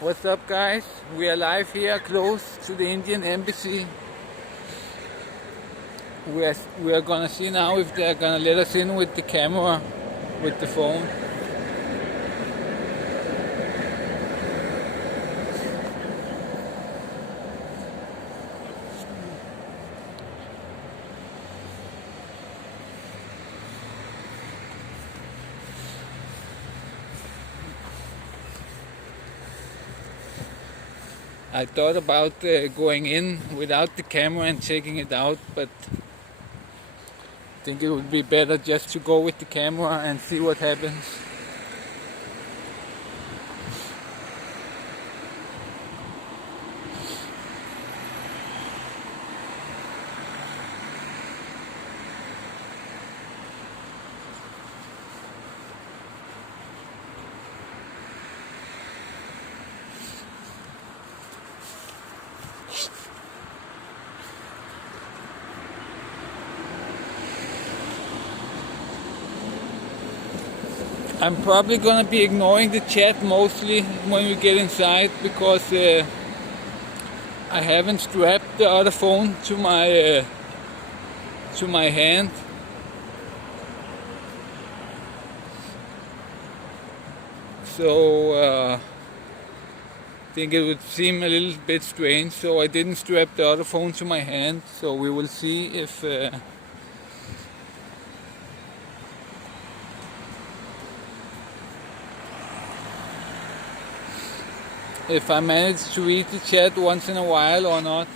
What's up, guys? We are live here close to the Indian embassy. We are gonna see now if they're gonna let us in with the camera, with the phone. I thought about going in without the camera and checking it out, but I think it would be better just to go with the camera and see what happens. I'm probably gonna be ignoring the chat mostly when we get inside because I haven't strapped the other phone to my hand. So I think it would seem a little bit strange, so I didn't strap the other phone to my hand. So we will see if I manage to read the chat once in a while or not.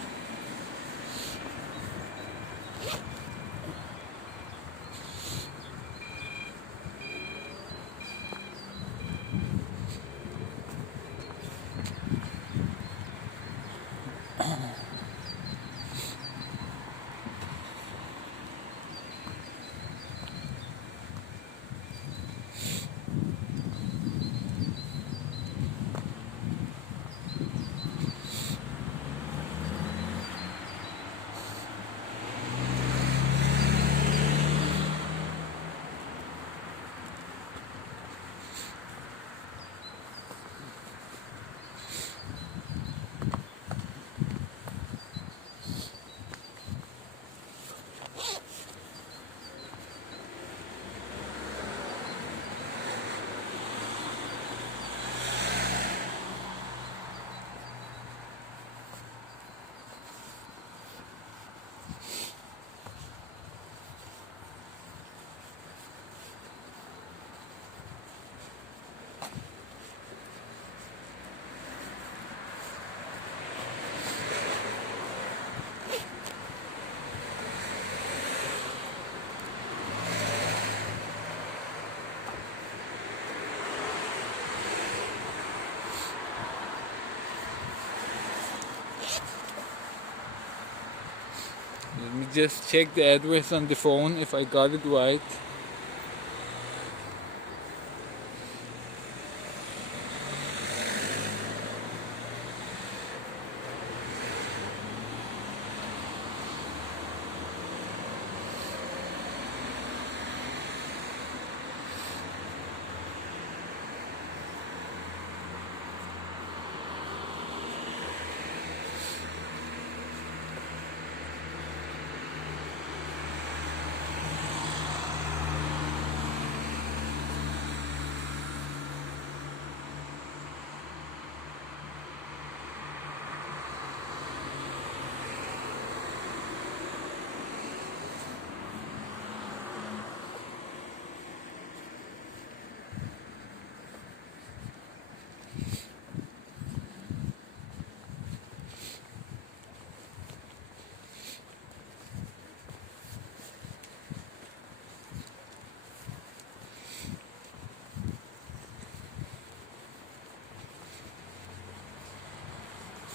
Let me just check the address on the phone if I got it right.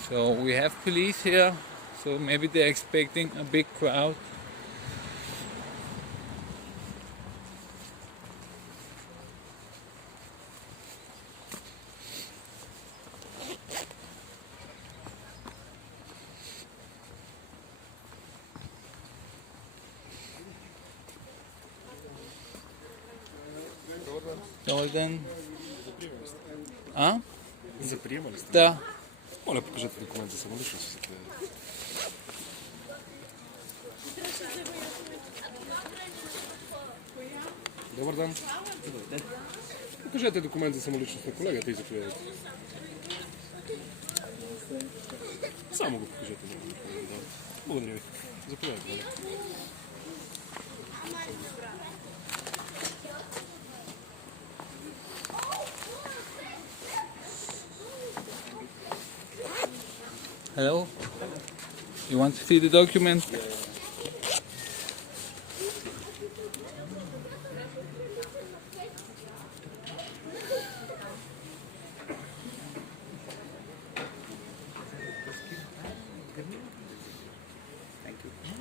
So we have police here, so maybe they're expecting a big crowd. Jordan. Huh? За приема ли сте? Да. Моля, покажете документ за самоличност. Добър ден. Покажете документ за самоличност на колегата и заповядайте. Само го покажете. Благодаря ви. Заповядайте. Hello? You want to see the document?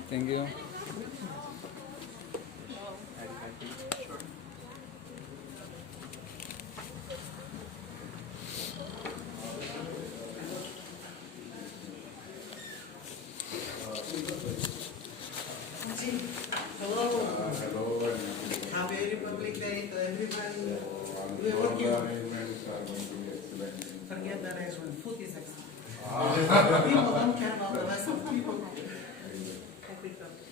Thank you. Happy Republic Day to everyone. We work here. Forget the rest one. Food is excellent. People don't care about the rest of people. Happy Republic.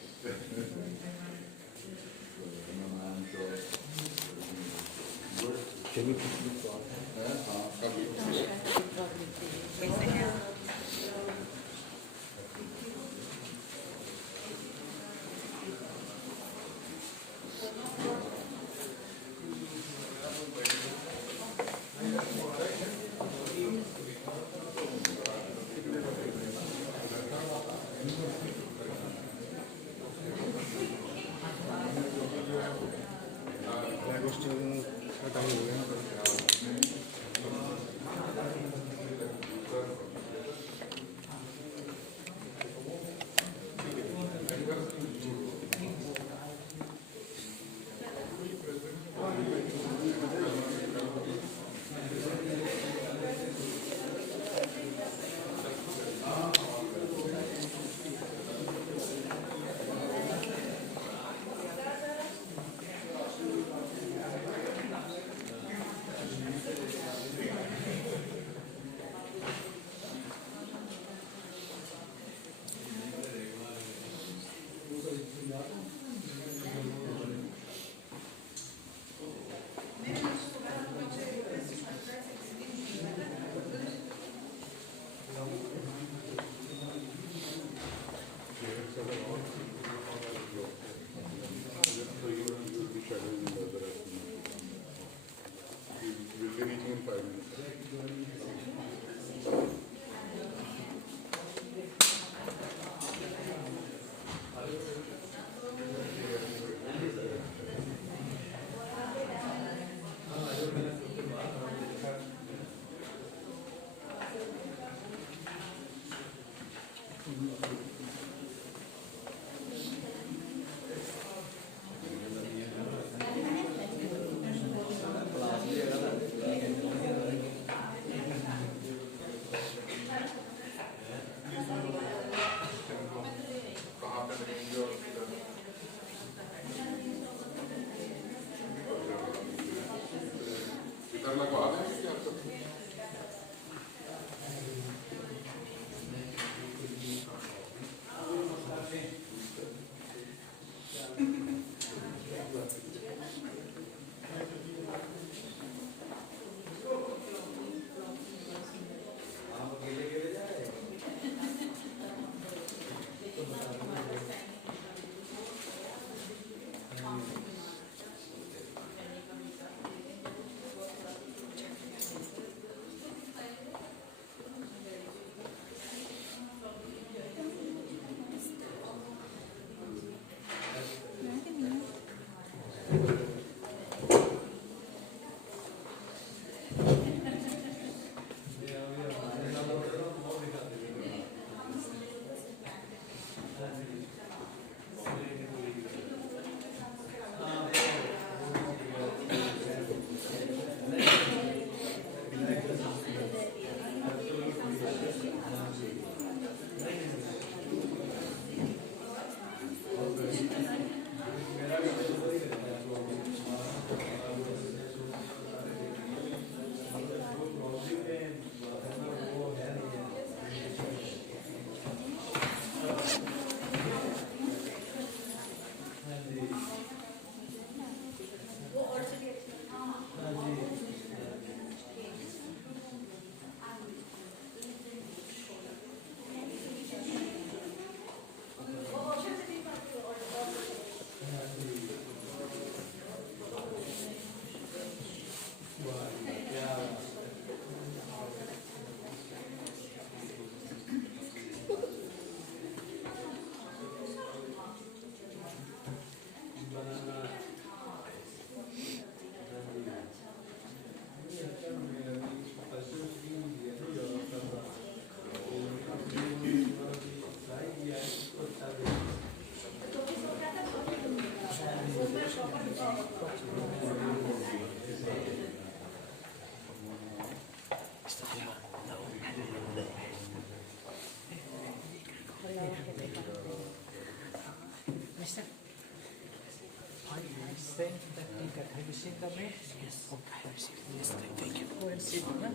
same technique. Have you seen the way? Yes. Okay. I have seen this. Thank you. Go and sit. Huh?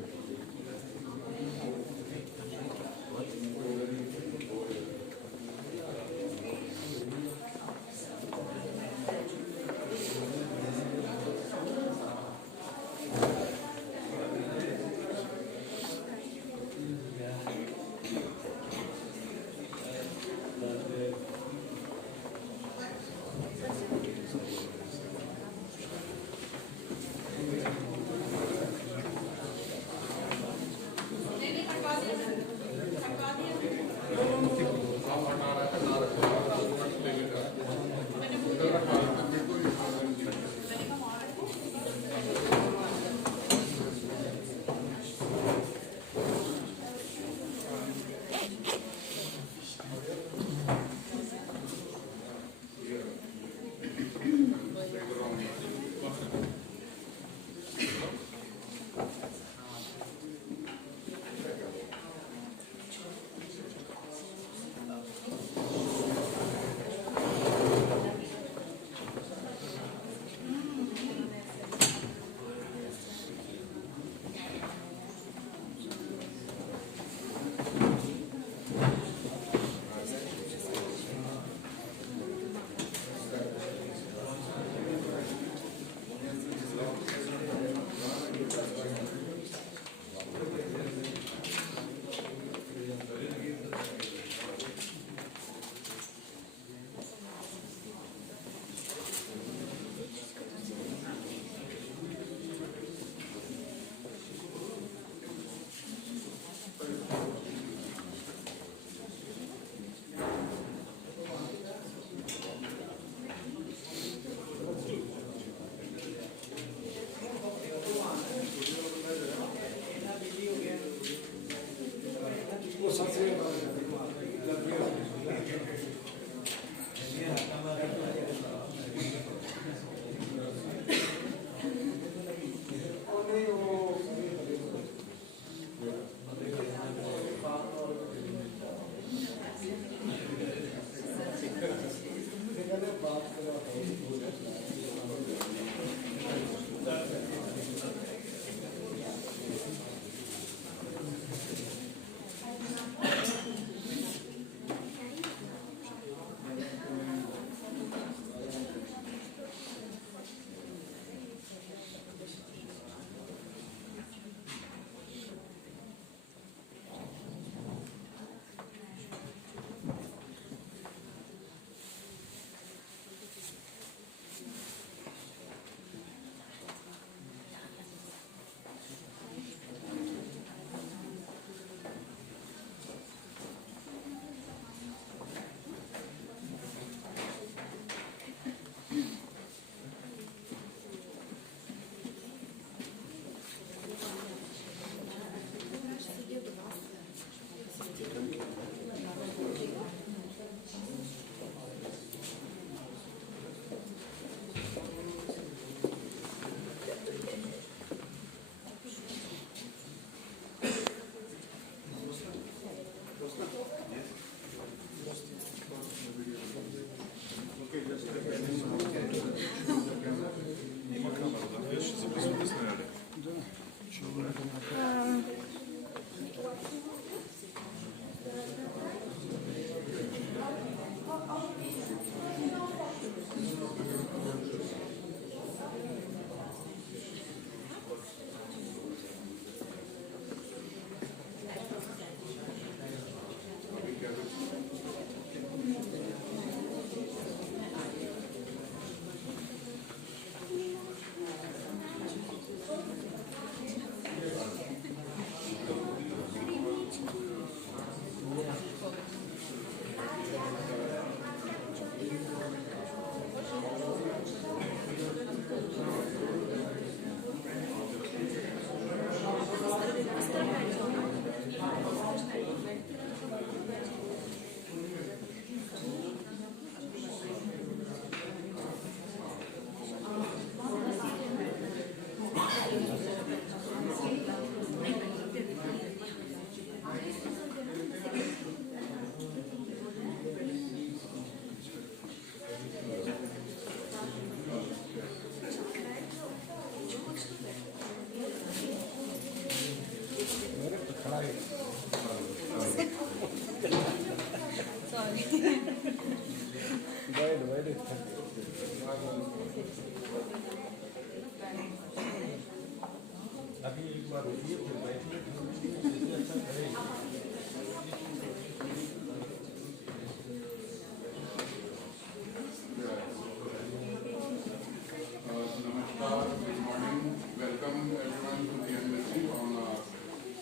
Namaskar, good morning. Welcome everyone to the embassy on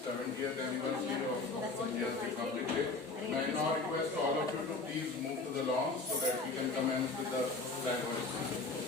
70th anniversary of India's Republic Day. May I now request all of you to please move to the lawn so that we can commence with the flag hoisting.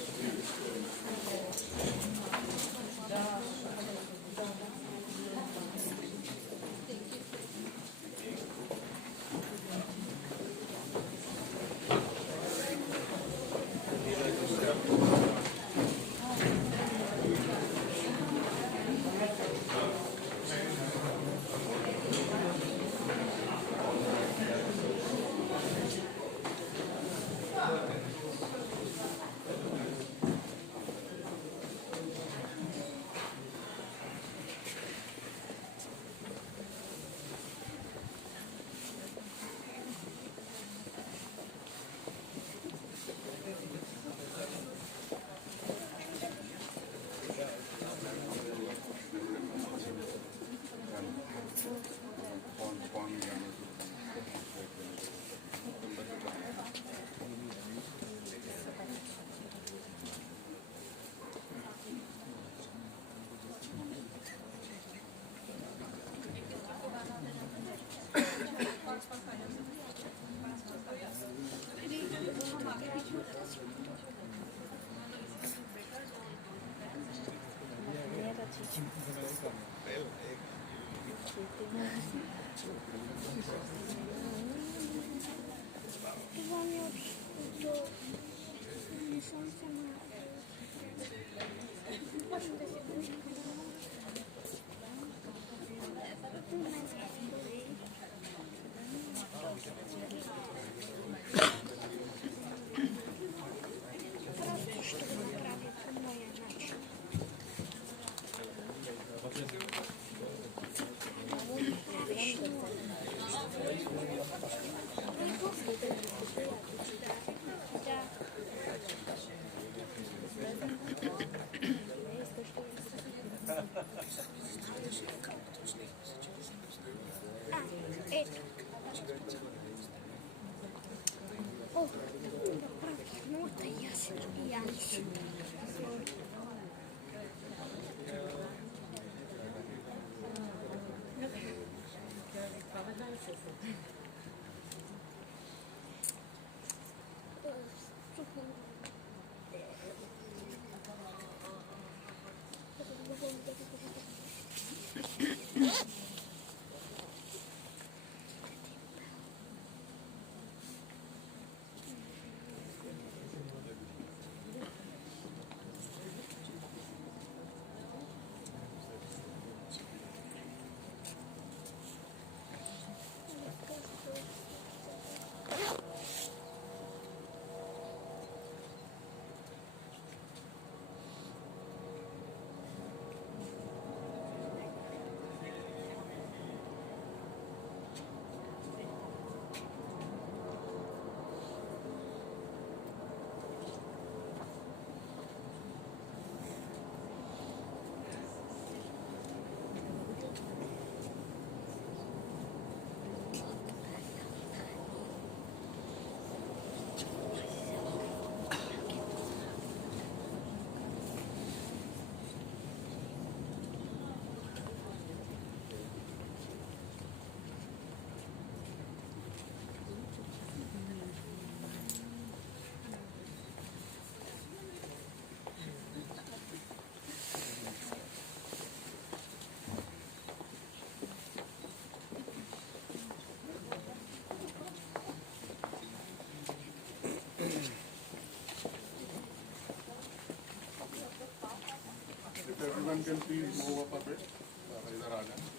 If everyone can please move up a bit. इधर आ जाए.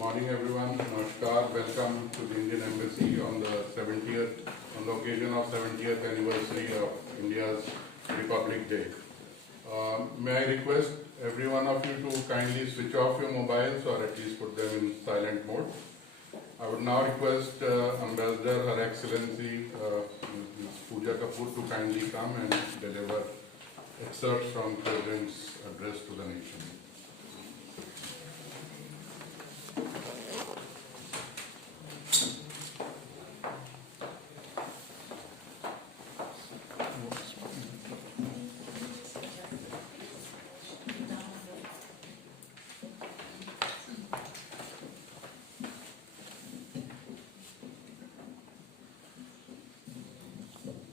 morning everyone. Namaskar. Welcome to the Indian Embassy on the 70th, on the occasion of 70th anniversary of India's Republic Day. May I request every one of you to kindly switch off your mobiles or at least put them in silent mode. I would now request Ambassador, Her Excellency Ms. Pooja Kapoor to kindly come and deliver excerpts from President's address to the nation.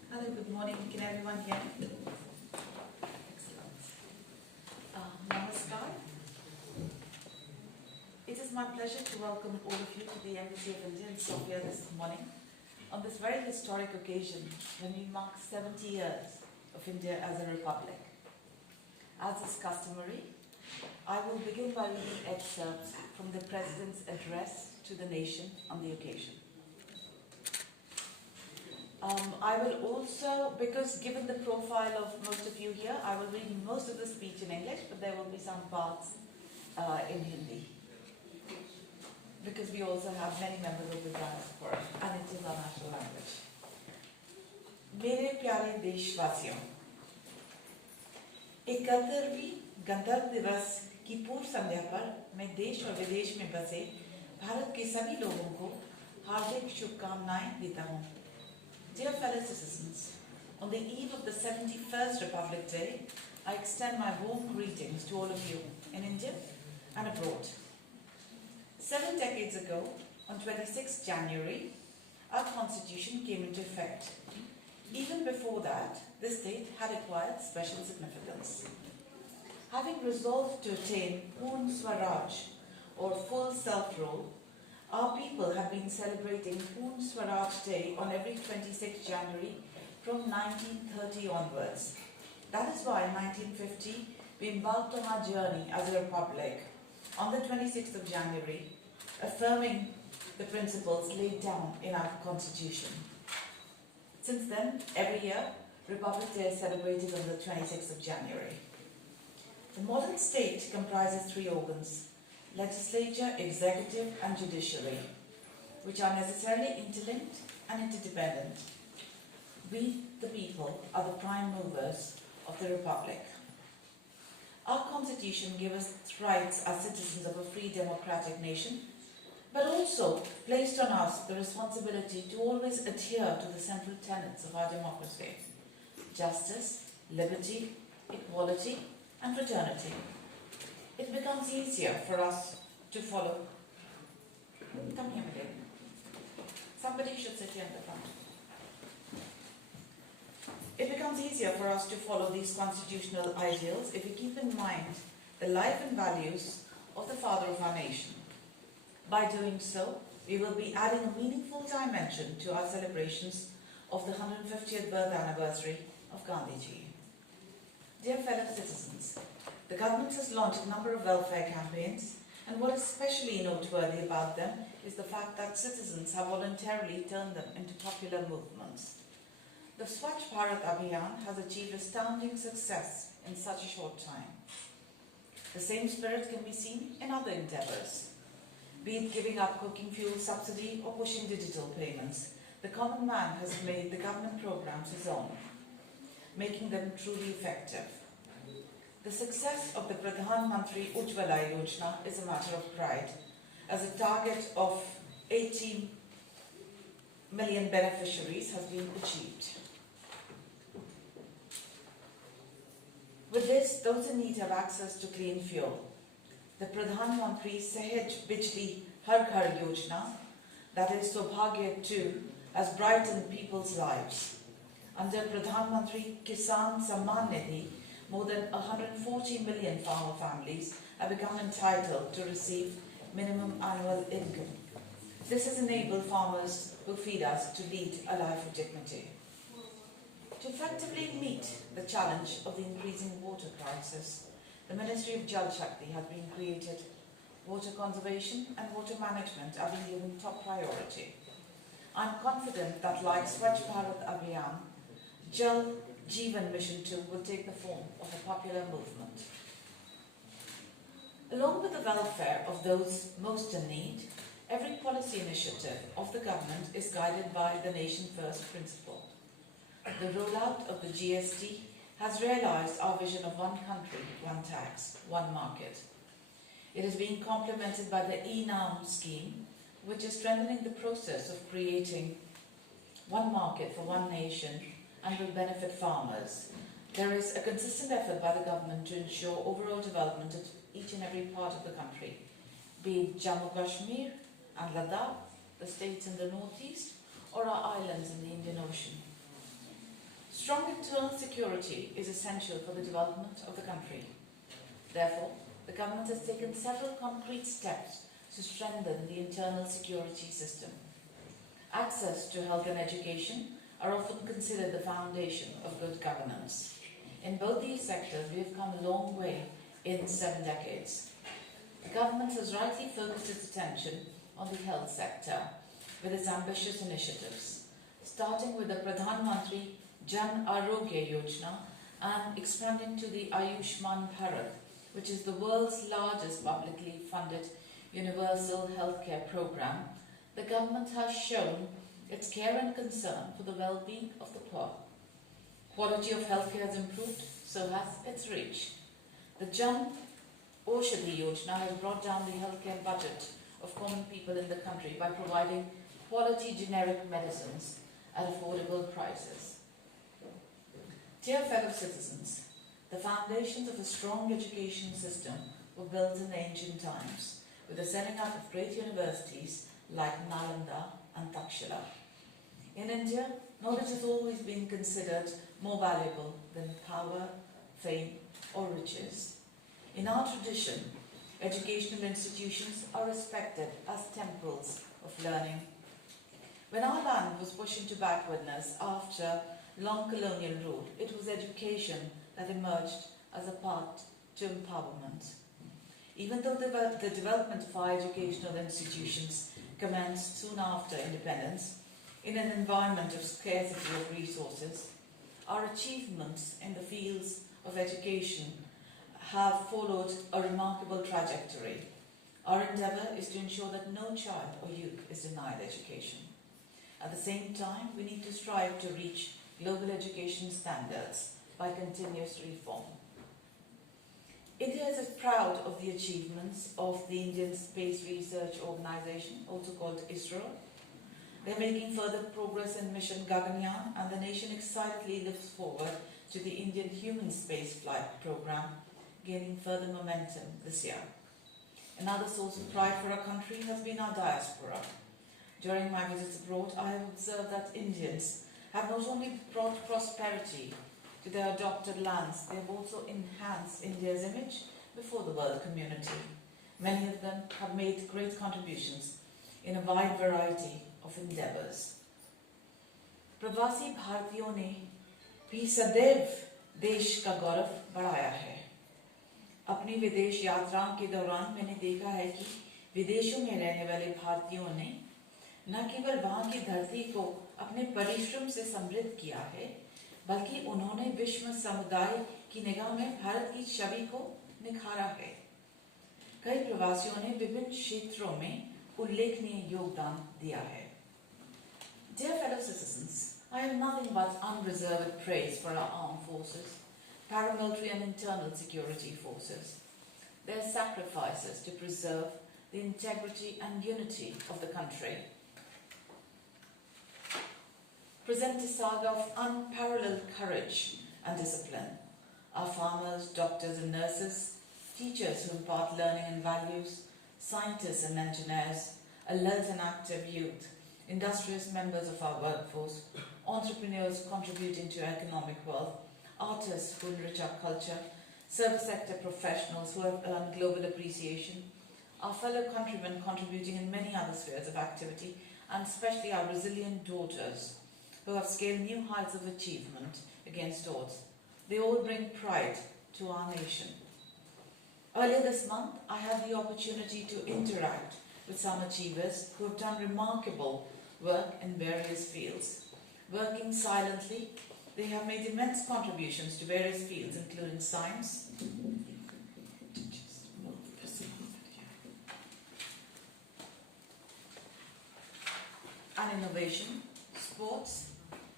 Hello, good morning. Can everyone hear me? Excellent. Namaskar. It is my pleasure to welcome all of you to the Embassy of India in Sofia this morning on this very historic occasion when we mark 70 years of India as a republic. As is customary, I will begin by reading excerpts from the President's address to the nation on the occasion. I will also, because given the profile of most of you here, I will read most of the speech in English, but there will be some parts in Hindi. Because we also have many members of the diaspora, and it is our national language. मेरे प्यारे देशवासियों, 71वीं गणतंत्र दिवस की पूर्व संध्या पर मैं देश और विदेश में बसे भारत के सभी लोगों को हार्दिक शुभकामनाएं देता हूं। Dear fellow citizens, on the eve of the 71st Republic Day, I extend my warm greetings to all of you in India and abroad. 7 decades ago, on 26 January, our constitution came into effect. Even before that, this date had acquired special significance. Having resolved to attain Purn Swaraj, or full self-rule, our people have been celebrating Purn Swaraj Day on every 26 January from 1930 onwards. That is why in 1950 we embarked on our journey as a republic on the 26th of January, affirming the principles laid down in our constitution. Since then, every year, Republic Day is celebrated on the 26th of January. The modern state comprises 3 organs: legislature, executive and judiciary, which are necessarily interlinked and interdependent. We, the people, are the prime movers of the Republic. Our constitution gives us rights as citizens of a free democratic nation, but also placed on us the responsibility to always adhere to the central tenets of our democracy: justice, liberty, equality and fraternity. It becomes easier for us to follow. Come here, Madam. Somebody should sit here in the front. It becomes easier for us to follow these constitutional ideals if we keep in mind the life and values of the father of our nation. By doing so, we will be adding a meaningful dimension to our celebrations of the 150th birth anniversary of Gandhiji. Dear fellow citizens, the government has launched a number of welfare campaigns, and what is especially noteworthy about them is the fact that citizens have voluntarily turned them into popular movements. The Swachh Bharat Abhiyan has achieved astounding success in such a short time. The same spirit can be seen in other endeavours. Be it giving up cooking fuel subsidy or pushing digital payments, the common man has made the government programs his own, making them truly effective. The success of the Pradhan Mantri Ujjwala Yojana is a matter of pride, as a target of 18 million beneficiaries has been achieved. With this, those in need have access to clean fuel. The Pradhan Mantri Sahaj Bijli Har Ghar Yojana, that is Saubhagya 2, has brightened people's lives. Under Pradhan Mantri Kisan Samman Nidhi, more than 140 million farmer families have become entitled to receive minimum annual income. This has enabled farmers who feed us to lead a life of dignity. To effectively meet the challenge of the increasing water crisis, the Ministry of Jal Shakti has been created water conservation and water management are being given top priority. I'm confident that like Swachh Bharat Abhiyan, Jal Jeevan Mission too will take the form of a popular movement. Along with the welfare of those most in need, every policy initiative of the government is guided by the nation first principle. The rollout of the GST has realized our vision of one country, one tax, one market. It is being complemented by the e-Naam scheme, which is strengthening the process of creating one market for one nation and will benefit farmers. There is a consistent effort by the government to ensure overall development of each and every part of the country, be it Jammu Kashmir and Ladakh, the states in the northeast, or our islands in the Indian Ocean. Strong internal security is essential for the development of the country. Therefore, the government has taken several concrete steps to strengthen the internal security system. Access to health and education are often considered the foundation of good governance. In both these sectors, we have come a long way in 7 decades. The government has rightly focused its attention on the health sector with its ambitious initiatives, starting with the Pradhan Mantri Jan Arogya Yojana and expanding to the Ayushman Bharat, which is the world's largest publicly funded universal healthcare program. The government has shown its care and concern for the well-being of the poor. Quality of healthcare has improved, so has its reach. The Jan Aushadhi Yojana has brought down the healthcare budget of common people in the country by providing quality generic medicines at affordable prices. Dear fellow citizens, the foundations of a strong education system were built in ancient times with the setting up of great universities like Nalanda and Takshila. In India, knowledge has always been considered more valuable than power, fame, or riches. In our tradition, educational institutions are respected as temples of learning. When our land was pushed into backwardness after long colonial rule, it was education that emerged as a path to empowerment. Even though the development of our educational institutions commenced soon after independence, in an environment of scarcity of resources, our achievements in the fields of education have followed a remarkable trajectory. Our endeavour is to ensure that no child or youth is denied education. At the same time, we need to strive to reach global education standards by continuous reform. India is proud of the achievements of the Indian Space Research Organisation, also called ISRO. They are making further progress in mission Gaganyaan, and the nation excitedly looks forward to the Indian Human Space Flight Program, gaining further momentum this year. Another source of pride for our country has been our diaspora. During my visits abroad, I have observed that Indians have not only brought prosperity to their adopted lands, they have also enhanced India's image before the world community. Many of them have made great contributions in a wide variety of endeavours. प्रवासी भारतीयों ने भी सदैव देश का गौरव बढ़ाया है। अपनी विदेश यात्राओं के दौरान मैंने देखा है कि विदेशों में रहने वाले भारतीयों ने न केवल वहाँ की धरती को अपने परिश्रम से समृद्ध किया है, बल्कि उन्होंने विश्व समुदाय की निगाह में भारत की छवि को निखारा है। कई प्रवासियों ने विभिन्न क्षेत्रों में उल्लेखनीय योगदान दिया है। Dear fellow citizens, I have nothing but unreserved praise for our armed forces, paramilitary and internal security forces. Their sacrifices to preserve the integrity and unity of the country present a saga of unparalleled courage and discipline. Our farmers, doctors and nurses, teachers who impart learning and values, scientists and engineers, alert and active youth, industrious members of our workforce, entrepreneurs contributing to economic wealth, artists who enrich our culture, service sector professionals who have earned global appreciation, our fellow countrymen contributing in many other spheres of activity, and especially our resilient daughters who have scaled new heights of achievement against odds. They all bring pride to our nation. Earlier this month, I had the opportunity to interact with some achievers who have done remarkable work in various fields. Working silently, they have made immense contributions to various fields, including science, and innovation, sports,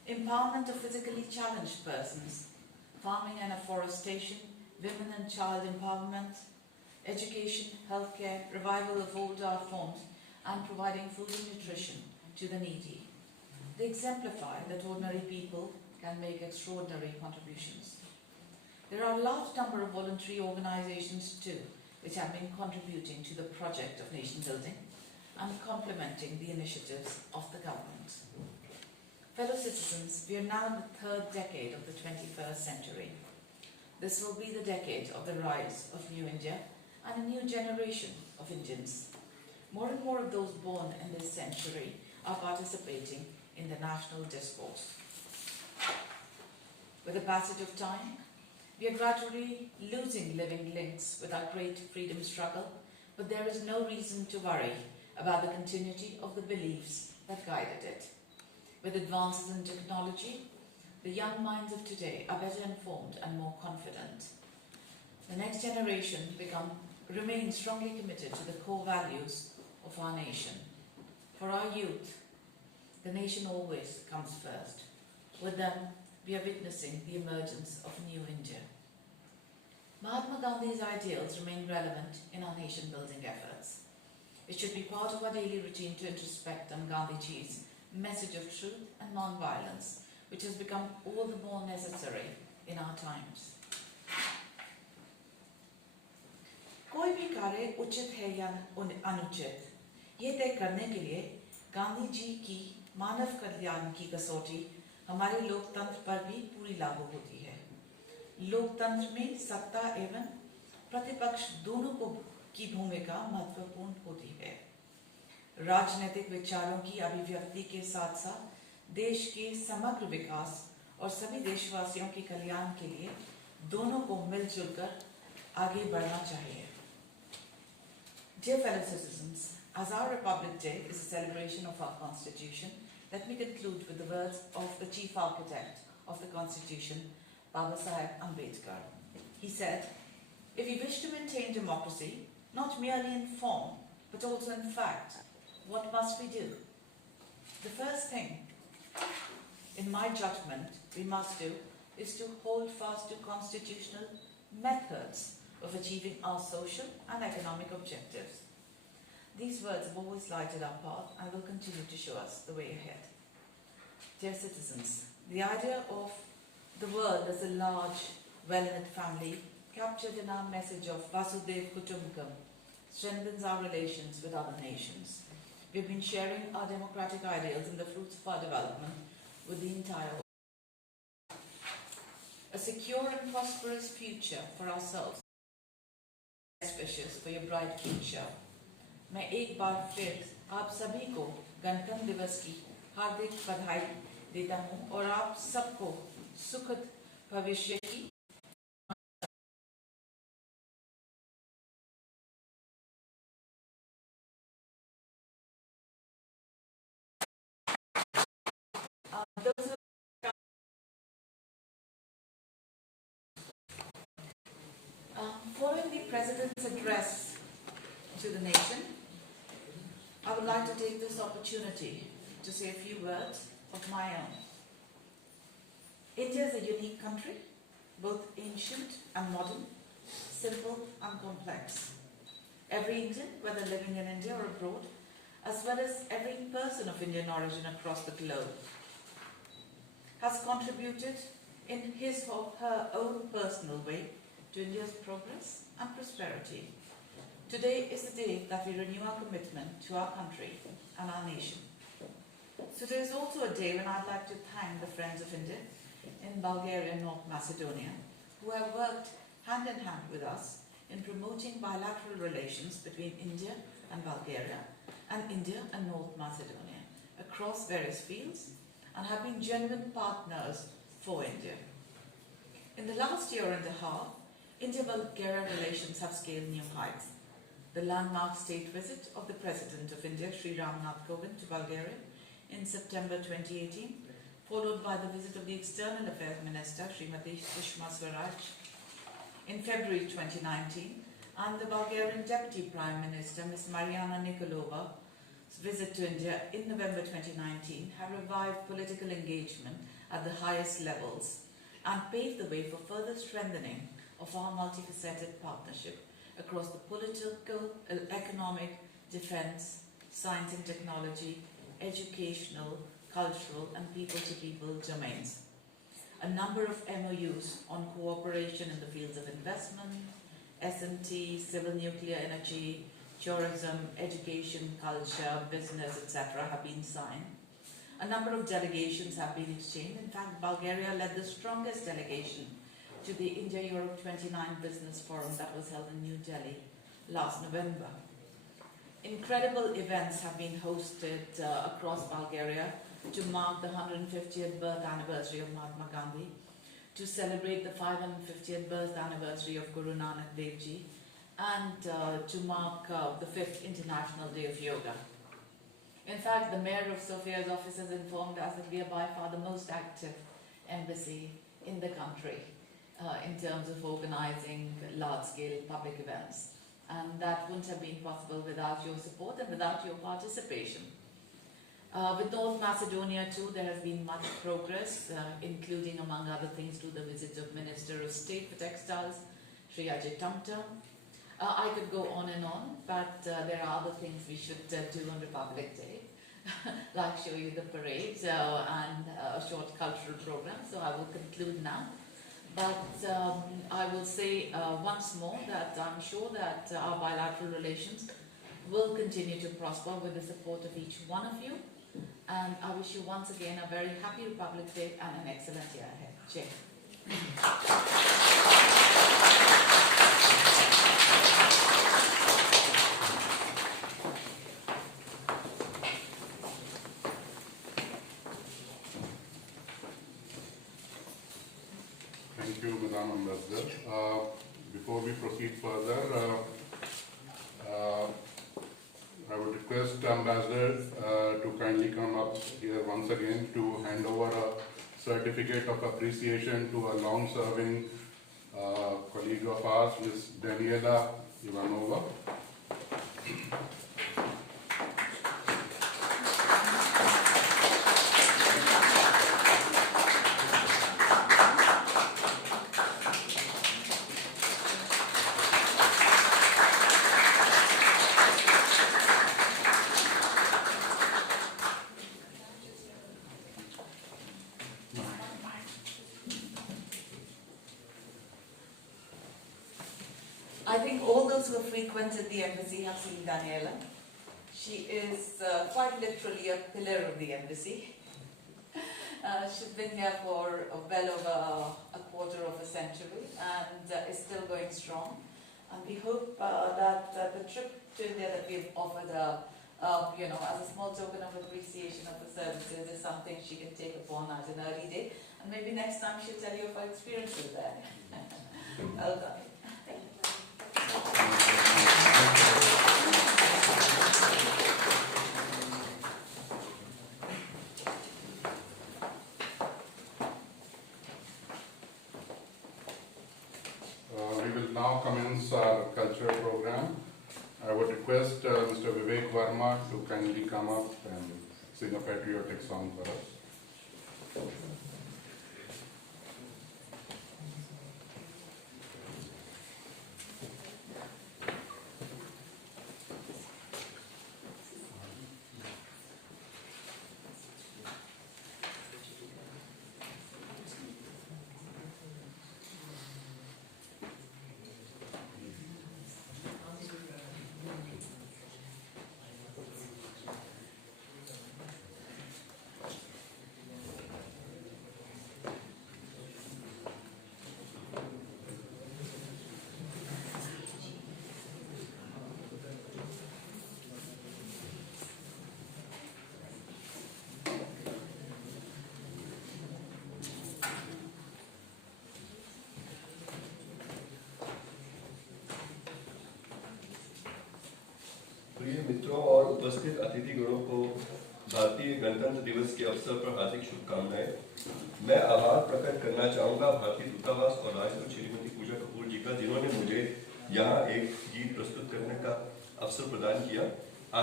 empowerment of physically challenged persons, farming and afforestation, women and child empowerment, education, healthcare, revival of old art forms, and providing food and nutrition to the needy. They exemplify that ordinary people can make extraordinary contributions. There are a large number of voluntary organizations too, which have been contributing to the project of nation building and complementing the initiatives of the government. Fellow citizens, we are now in the third decade of the 21st century. This will be the decade of the rise of New India and a new generation of Indians. More and more of those born in this century are participating in the national discourse. With the passage of time, we are gradually losing living links with our great freedom struggle, but there is no reason to worry about the continuity of the beliefs that guided it. With advances in technology, the young minds of today are better informed and more confident. The next generation remain strongly committed to the core values of our nation. For our youth, the nation always comes first. With them, we are witnessing the emergence of New India. Mahatma Gandhi's ideals remain relevant in our nation-building efforts. It should be part of our daily routine to introspect on Gandhiji's message of truth and non-violence, which has become all the more necessary in our times. कोई भी कार्य उचित है या अनुचित, ये तय करने के लिए गांधी जी की मानव कल्याण की कसौटी हमारे लोकतंत्र पर भी पूरी लागू होती है। लोकतंत्र में सत्ता एवं प्रतिपक्ष दोनों की भूमिका महत्वपूर्ण होती है। राजनीतिक विचारों की अभिव्यक्ति के साथ साथ देश के समग्र विकास और सभी देशवासियों के कल्याण के लिए दोनों को मिलजुल कर आगे बढ़ना चाहिए। Dear fellow citizens, as our Republic Day is a celebration of our Constitution, let me conclude with the words of the chief architect of the Constitution, Baba Saheb Ambedkar. He said, "If we wish to maintain democracy, not merely in form, but also in fact, what must we do? The first thing, in my judgment, we must do is to hold fast to constitutional methods of achieving our social and economic objectives." These words have always lighted our path and will continue to show us the way ahead. Dear citizens, the idea of the world as a large, well-knit family captured in our message of Vasudhaiv Kutumbakam strengthens our relations with other nations. We've been sharing our democratic ideals and the fruits of our development with the entire world. A secure and prosperous future for ourselves. Best wishes for your bright future. मैं एक बार फिर आप सभी को गणतंत्र दिवस की हार्दिक बधाई देता हूँ और आप सबको सुखद भविष्य की Following the President's address to the nation, I would like to take this opportunity to say a few words of my own. India is a unique country, both ancient and modern, simple and complex. Every Indian, whether living in India or abroad, as well as every person of Indian origin across the globe, has contributed in his or her own personal way to India's progress and prosperity. Today is the day that we renew our commitment to our country and our nation. So there is also a day when I'd like to thank the friends of India in Bulgaria and North Macedonia who have worked hand in hand with us in promoting bilateral relations between India and Bulgaria and India and North Macedonia across various fields and have been genuine partners for India. In the last year and a half, India-Bulgaria relations have scaled new heights. The landmark state visit of the President of India, Sri Ramnath Kovind, to Bulgaria in September 2018, followed by the visit of the External Affairs Minister, Srimati Sushma Swaraj, in February 2019, and the Bulgarian Deputy Prime Minister, Ms. Mariana Nikolova's visit to India in November 2019 have revived political engagement at the highest levels and paved the way for further strengthening of our multifaceted partnership across the political, economic, defense, science and technology, educational, cultural and people-to-people domains. A number of MOUs on cooperation in the fields of investment, SMT, civil nuclear energy, tourism, education, culture, business, etc. have been signed. A number of delegations have been exchanged. In fact, Bulgaria led the strongest delegation to the India-Europe 29 Business Forum that was held in New Delhi last November. Incredible events have been hosted across Bulgaria to mark the 150th birth anniversary of Mahatma Gandhi, to celebrate the 550th birth anniversary of Guru Nanak Dev Ji, and to mark the 5th International Day of Yoga. In fact, the Mayor of Sofia's office has informed us that we are by far the most active embassy in the country in terms of organizing large-scale public events. And that wouldn't have been possible without your support and without your participation. With North Macedonia too, there has been much progress, including among other things to the visit of Minister of State for Textiles, Sri Ajay Tamtam. I could go on and on, but there are other things we should do on Republic Day, like show you the parade and a short cultural program, so I will conclude now. But I will say once more that I'm sure that our bilateral relations will continue to prosper with the support of each one of you. And I wish you once again a very happy Republic Day and an excellent year ahead. Jai. Thank you, Madam Ambassador. Before we proceed further, I would request Ambassador to kindly come up here once again to hand over a certificate of appreciation to a long-serving colleague of ours, Ms. Daniela Ivanova. I think all those who have frequented the embassy have seen Daniela. She is quite literally a pillar of the embassy. She's been here for well over a quarter of a century and is still going strong. And we hope that the trip to India that we've offered her, as a small token of appreciation of the services, is something she can take upon at an early day. And maybe next time she'll tell you of her experiences there. Well done. We will now commence our cultural program. I would request Mr. Vivek Verma to kindly come up and sing a patriotic song for us. उपस्थित अतिथिगणों को भारतीय गणतंत्र दिवस के अवसर पर हार्दिक शुभकामनाएं। मैं आभार प्रकट करना चाहूँगा भारतीय दूतावास और राजदूत श्रीमती पूजा कपूर जी का, जिन्होंने मुझे यहाँ एक गीत प्रस्तुत करने का अवसर प्रदान किया।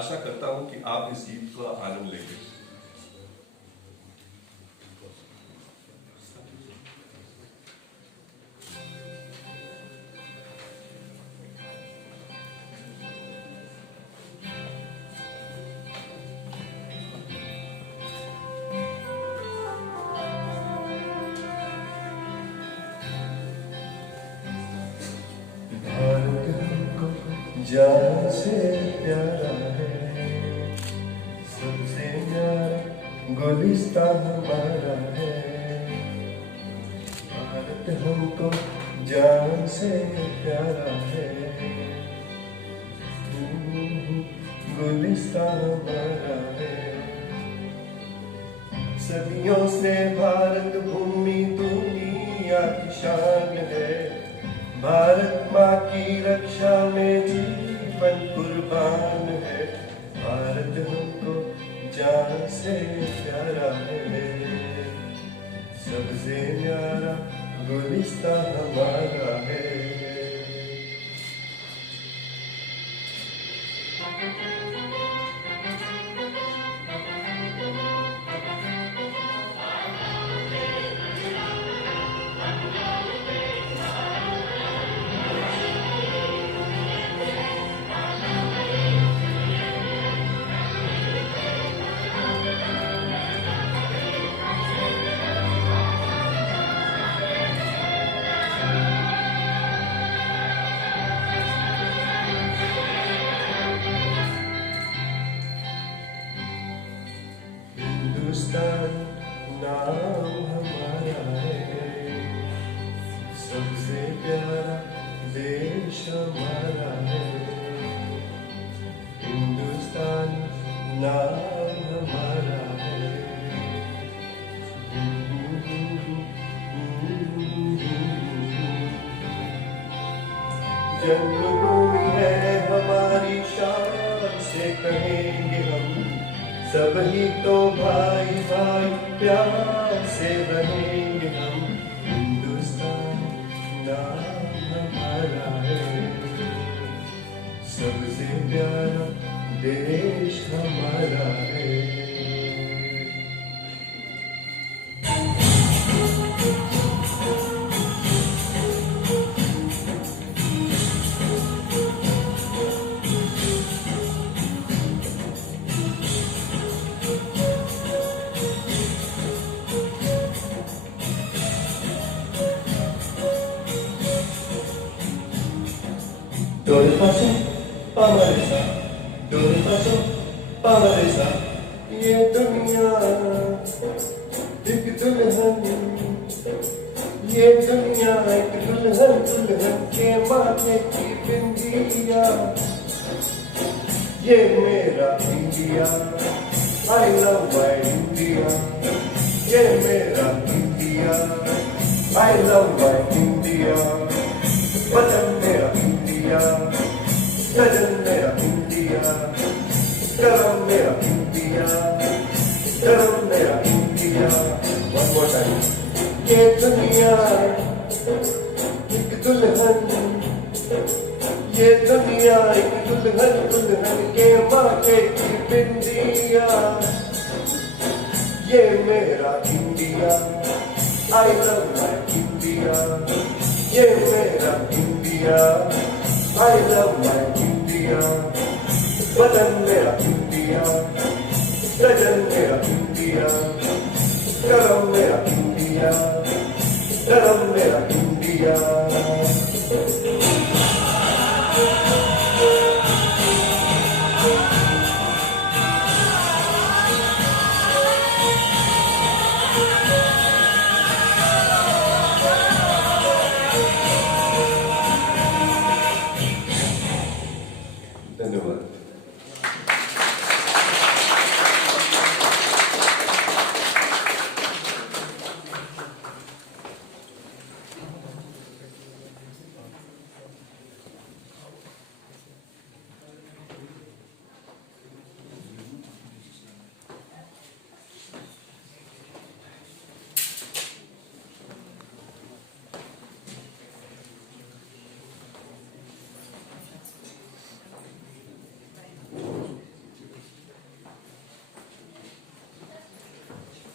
आशा करता हूँ कि आप इस गीत का आनंद लेंगे। जान से प्यारा है, सबसे प्यारा गुलिस्तान हमारा है। भारत हमको जान से प्यारा है, गुलिस्तान हमारा है। सदियों से भारत भूमि दुनिया की शान है। भारत माँ की रक्षा में जीवन कुर्बान है। भारत हमको जान से प्यारा है, सबसे प्यारा गुलिस्तान हमारा है। हिंदुस्तान नाम हमारा है, सबसे प्यारा देश हमारा है। हिंदुस्तान नाम हमारा है। जन्मभूमि है हमारी, शान से कहेंगे हम, सब ही तो भाई भाई प्यार से रहेंगे हम। हिंदुस्तान नाम हमारा है, सबसे प्यारा देश हमारा है। Dole paso, pamaresa, dole paso, pamaresa, ये दुनिया एक दुल्हन, ये दुनिया एक दुल्हन, दुल्हन के माथे की बिंदिया। ये मेरा India, I love my India। ये मेरा India, I love my India। वतन मेरा इंडिया, सजन मेरा इंडिया, करम मेरा इंडिया, करम मेरा इंडिया। One more time। ये दुनिया एक दुल्हन, ये दुनिया एक दुल्हन, दुल्हन के माथे की बिंदिया। ये मेरा India, I love my India। ये मेरा India, I love my India। वतन मेरा इंडिया, सजन मेरा इंडिया, करम मेरा इंडिया, करम मेरा इंडिया। धन्यवाद।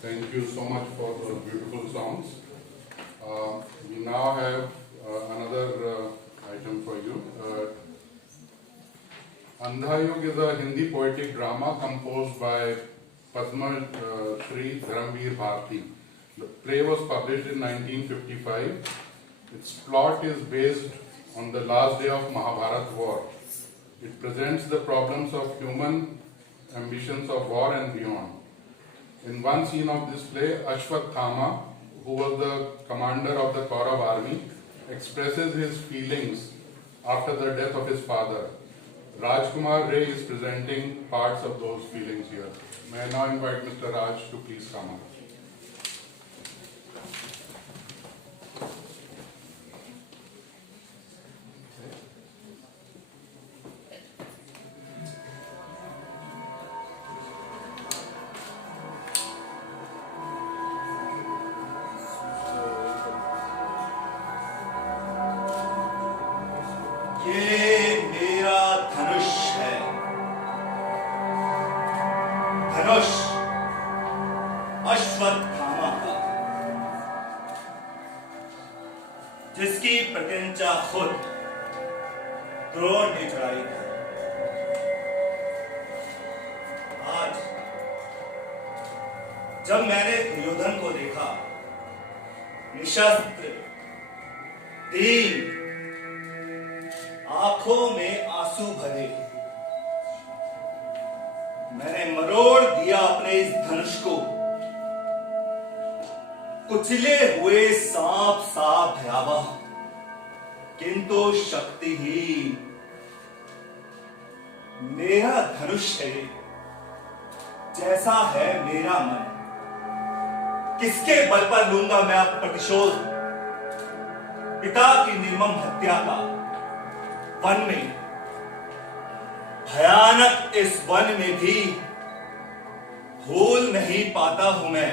Thank you so much for those beautiful songs. We now have another item for you. Andhayug is a Hindi poetic drama composed by Padma Shri Dharamveer Bharti. The play was published in 1955. Its plot is based on the last day of Mahabharat war. It presents the problems of human ambitions of war and beyond. In one scene of this play, Ashwathama, who was the commander of the Kaurav army, expresses his feelings after the death of his father. Rajkumar Ray is presenting parts of those feelings here. May I now invite Mr. Raj to please come up. जिसकी प्रत्यंचा खुद द्रोण ने चढ़ाई। आज जब मैंने दुर्योधन को देखा, निशस्त्र, दीन, आंखों में आंसू भरे, मैंने मरोड़ दिया अपने इस धनुष को। कुचले हुए सांप सा भयावह, किंतु शक्तिहीन मेरा धनुष है, जैसा है मेरा मन। किसके बल पर लूंगा मैं अब प्रतिशोध? पिता की निर्मम हत्या का वन में, भयानक इस वन में भी भूल नहीं पाता हूं मैं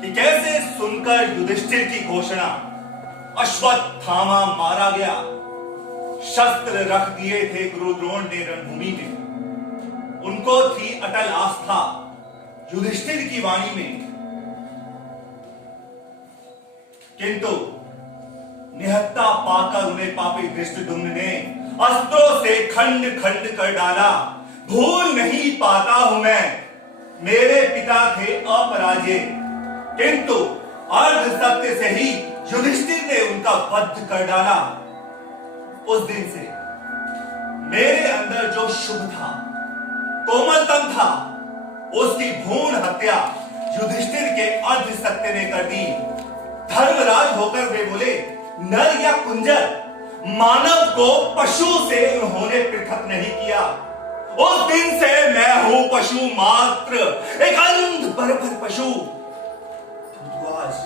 कि कैसे सुनकर युधिष्ठिर की घोषणा अश्वत्थामा मारा गया। शस्त्र रख दिए थे गुरु द्रोण ने रणभूमि में। उनको थी अटल आस्था युधिष्ठिर की वाणी में, किंतु निहत्ता पाकर उन्हें पापी धृष्टद्युम्न ने अस्त्रों से खंड खंड कर डाला। भूल नहीं पाता हूं मैं, मेरे पिता थे अपराजय, किंतु अर्ध सत्य से ही युधिष्ठिर ने उनका वध कर डाला। उस दिन से मेरे अंदर जो शुभ था, कोमलतम था, उसकी भ्रूण हत्या युधिष्ठिर के अर्ध सत्य ने कर दी। धर्मराज होकर वे बोले, नर या कुंजर, मानव को पशु से उन्होंने पृथक नहीं किया। उस दिन से मैं हूं पशु मात्र, एक अंध बर्बर पशु। आज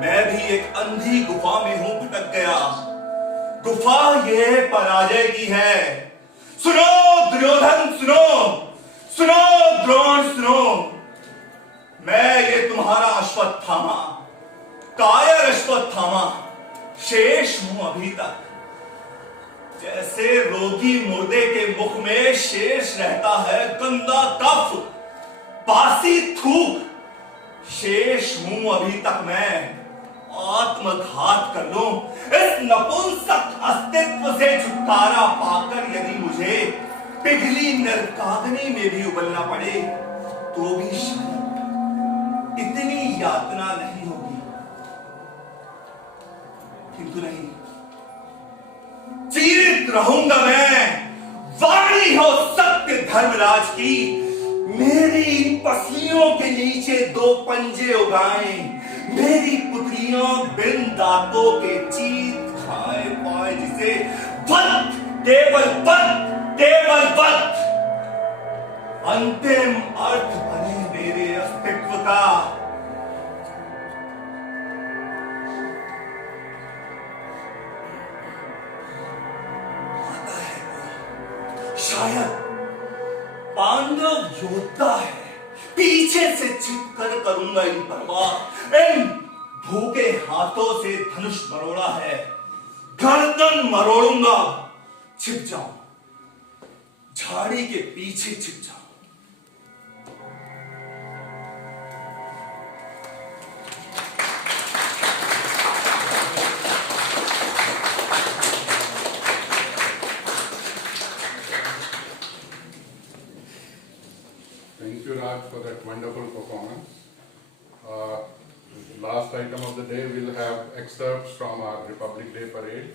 मैं भी एक अंधी गुफा में हूं, भटक गया। गुफा ये पराजय की है। सुनो दुर्योधन, सुनो, सुनो द्रोण, सुनो, मैं ये तुम्हारा अश्वत्थामा, कायर अश्वत्थामा शेष हूं अभी तक। जैसे रोगी मुर्दे के मुख में शेष रहता है गंदा कफ, बासी थूक, शेष हूं अभी तक मैं। आत्मघात कर लूं, इस नपुंसक अस्तित्व से छुटकारा पाकर यदि मुझे पिघली नरकाग्नि में भी उबलना पड़े, तो भी शायद इतनी यातना नहीं होगी। किंतु नहीं, चीरित रहूंगा मैं। वाणी हो सत्य धर्मराज की, मेरी पसलियों के नीचे दो पंजे उगाएं, मेरी पुतलियां बिन दांतों के चीत खाए पाए, जिसे वध, केवल वध, केवल वध अंतिम अर्थ बने मेरे अस्तित्व का। आता है कोई, शायद पांडव योद्धा है, पीछे से छिप कर करूंगा इन परवाह। इन भूखे हाथों से धनुष मरोड़ा है, गर्दन मरोड़ूंगा। छिप जाऊं, झाड़ी के पीछे छिप जाऊं। Thank you, Raj, for that wonderful performance. Last item of the day, we'll have excerpts from our Republic Day parade.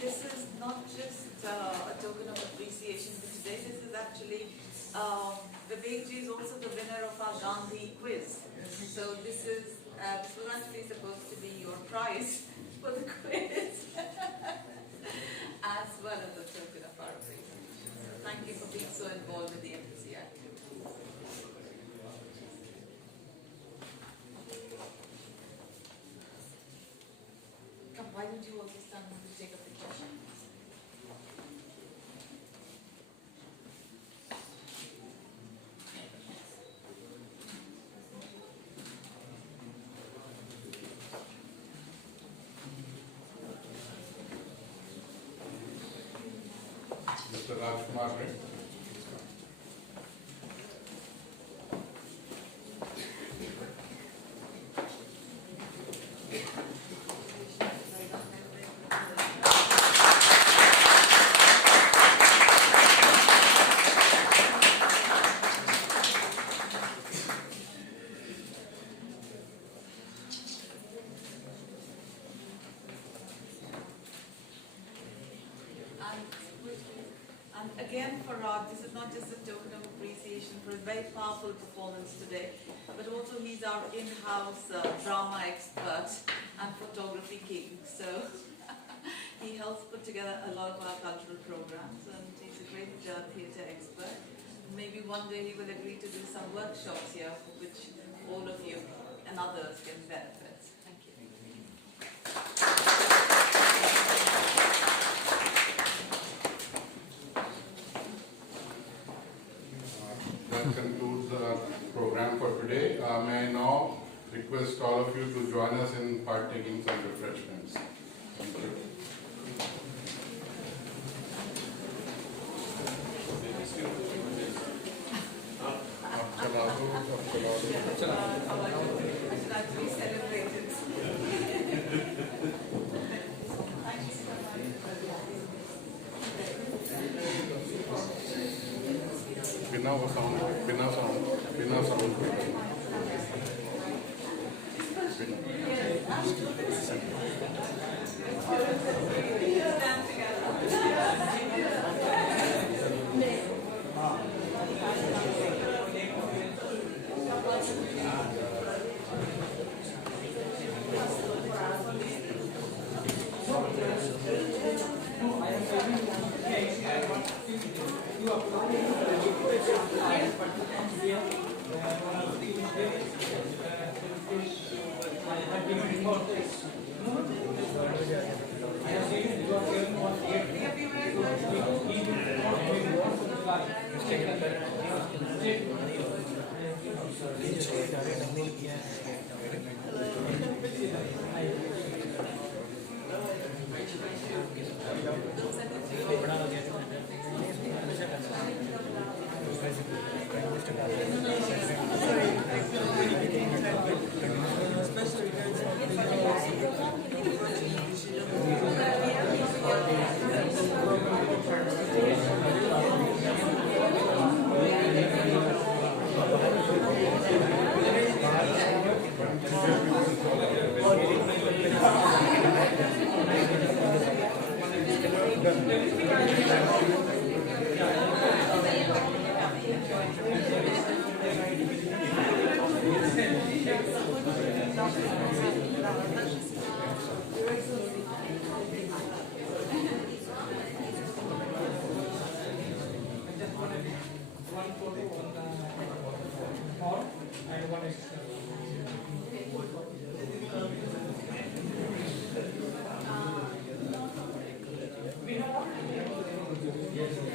This is not just a token of appreciation for today. This is actually, Vivekji is also the winner of our Gandhi quiz. So this was actually supposed to be your prize for the quiz, as well as a token of our appreciation. So thank you for being so involved with the embassy activity. Come, why don't you also stand and take a picture? Mr. Rajkumar, right? And again, for Raj, this is not just a token of appreciation for his very powerful performance today, but also he's our in-house drama expert and photography king. So he helps put together a lot of our cultural programs, and he's a great theatre expert. Maybe one day he will agree to do some workshops here, for which all of you and others can benefit. Thank you. That concludes the program for today. May I now request all of you to join us in partaking some refreshments. Thank you. We celebrated. बिना sound Yes.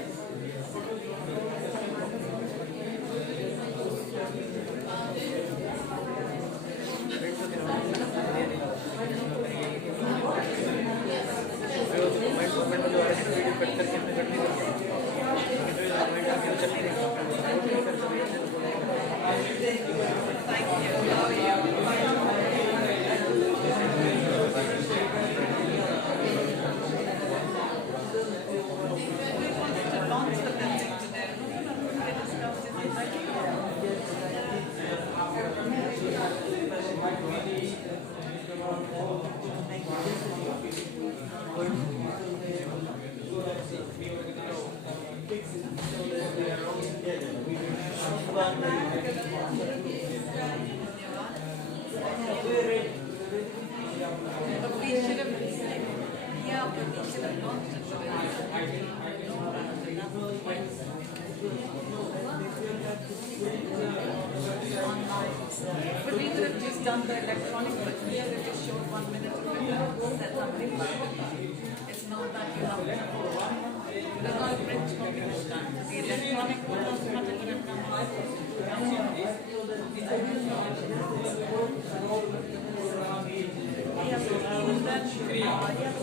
done the electronic, but here it is showed 1 minute later. That's something like it's not that you have to the print copy was done. The electronic one was not a good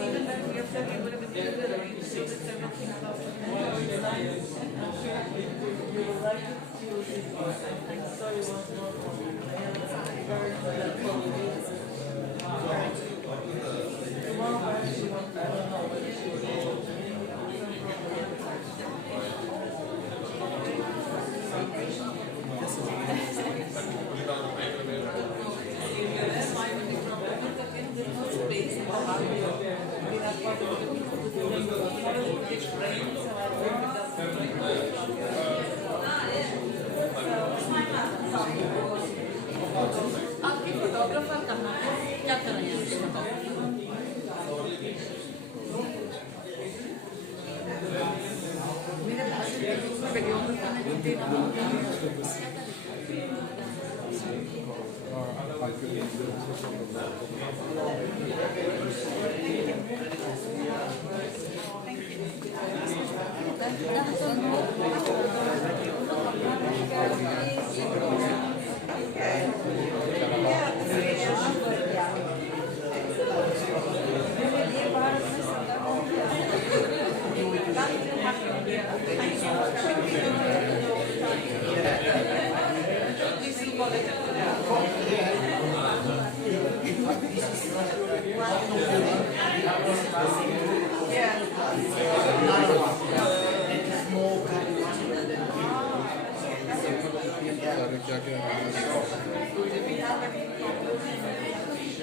even then we have said we would have been able to arrange so that everything about आपकी photographer करना है क्या कर रहे हैं मेरे पास videographer ने जो देना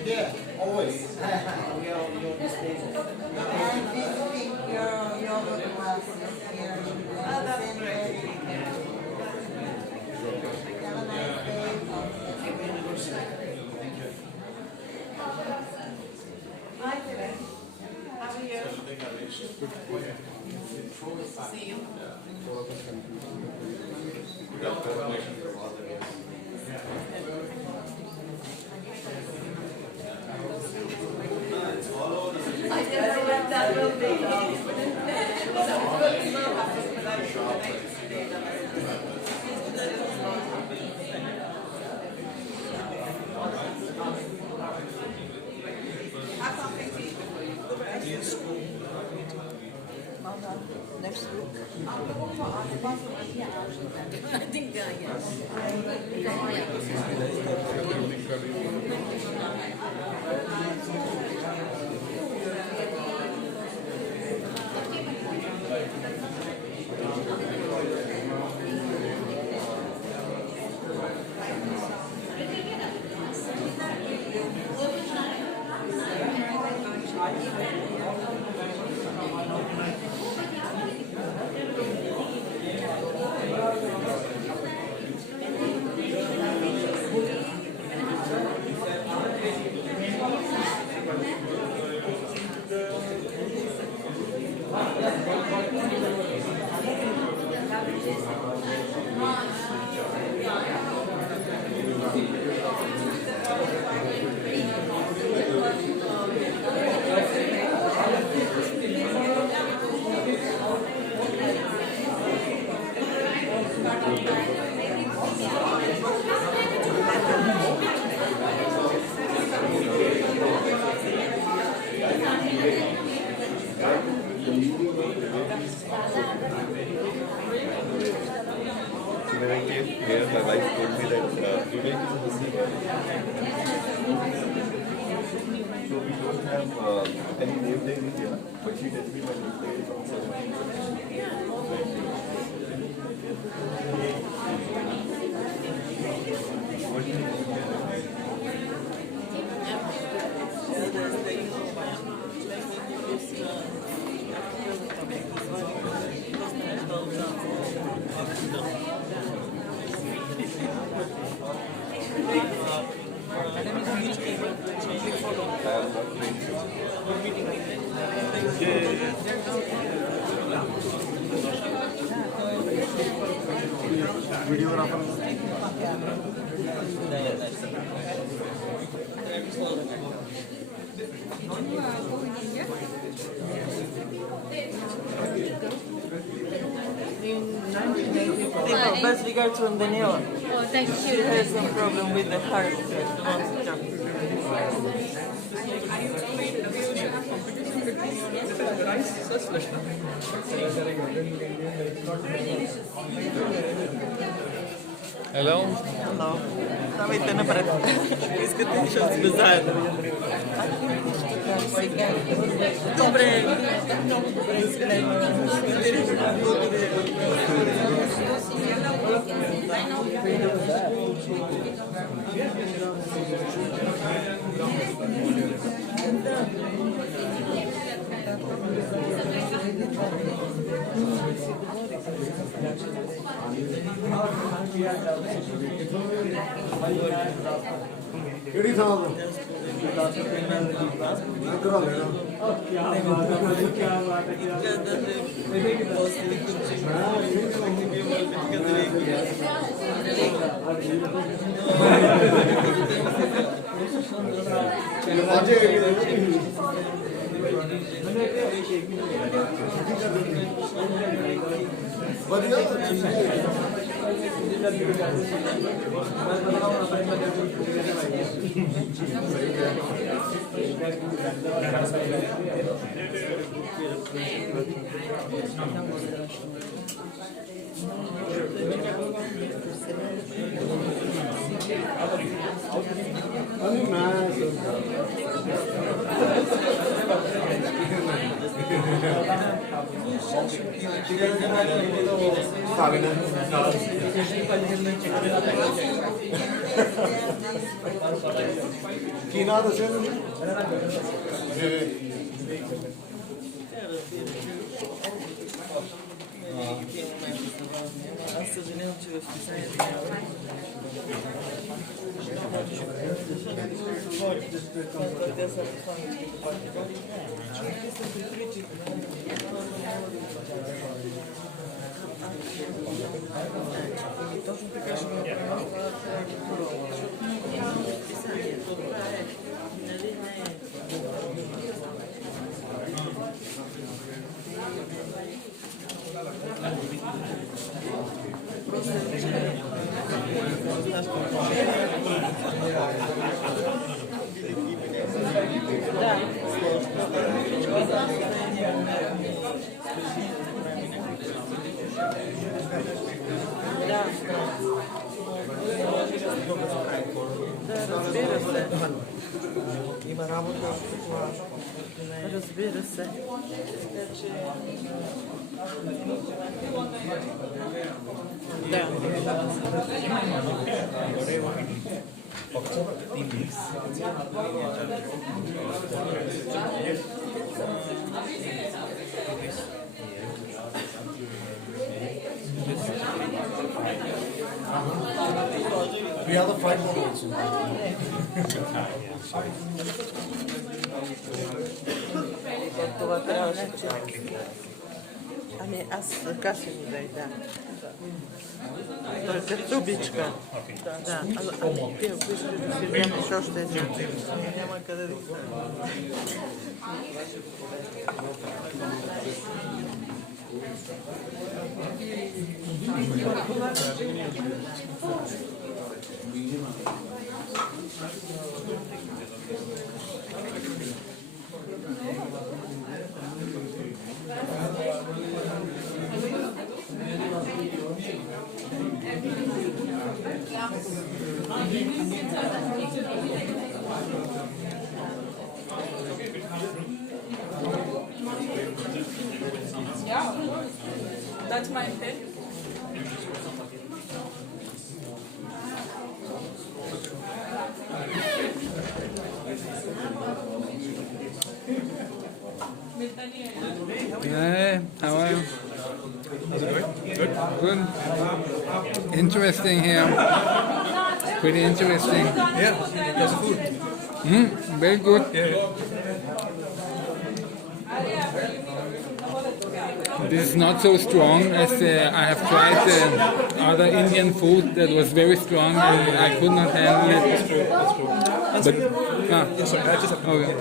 Yeah, always. Hi, Dylan. How are you? See you. I didn't know what that will be. Next week. I think yes. When I came here, my wife told me that Vivek is a Muslim. So we don't have any name tag in India, but she tells me my name tag is from Videographer. Best regards from Daniela. Oh, thank you. She has some problem with the heart. Hello? Hello. Давайте напред. Искате щось сме заедно. Добре. ਕਿਹੜੀ ਥਾਂ ਤੋਂ ਮੈਂ ਕਰਾ ਲੈਣਾ ਵਧੀਆ ਕੀ ਨਾਂ ਦੱਸਿਆ Има работа. Разбира се. Да. We have the fight also. Това трябваше да чакам. Ами аз каша ми дай, да. Той е трубичка. Да, ами ти ако искаш да си вземеш още един. Няма къде да се. Yeah, that's my pick. Hey, how are you? Good. Interesting here. Pretty interesting. Yeah, that's food. Very good. This is not so strong as I have tried other Indian food that was very strong and I could not handle it. That's true. But हाँ ऐसे सब हो गया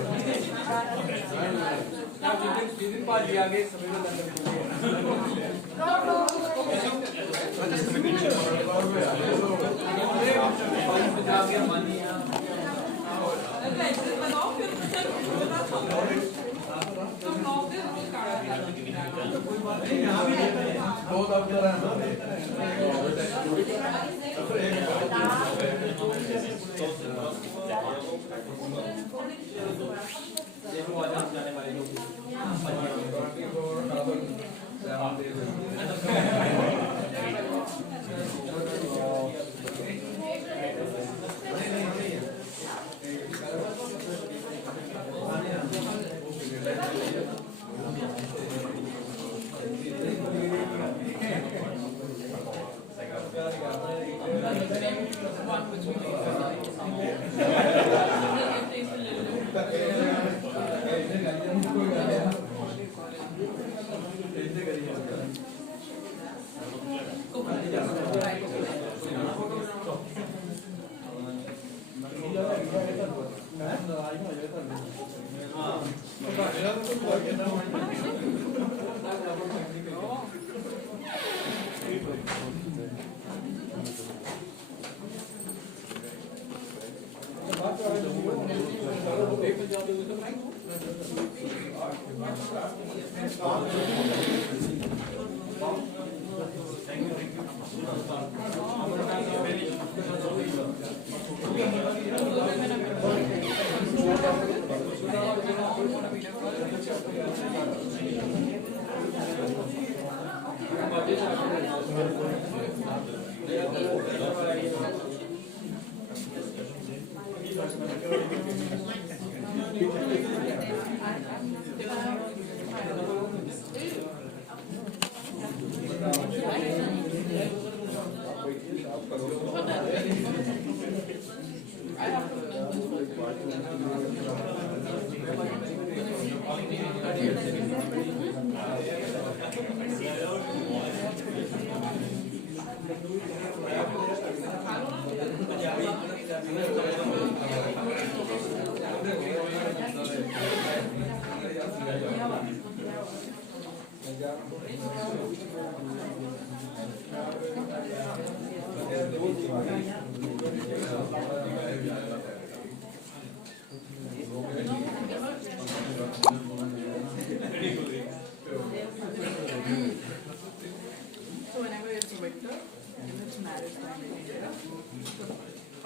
So whenever it's winter, and it's marriage time in India,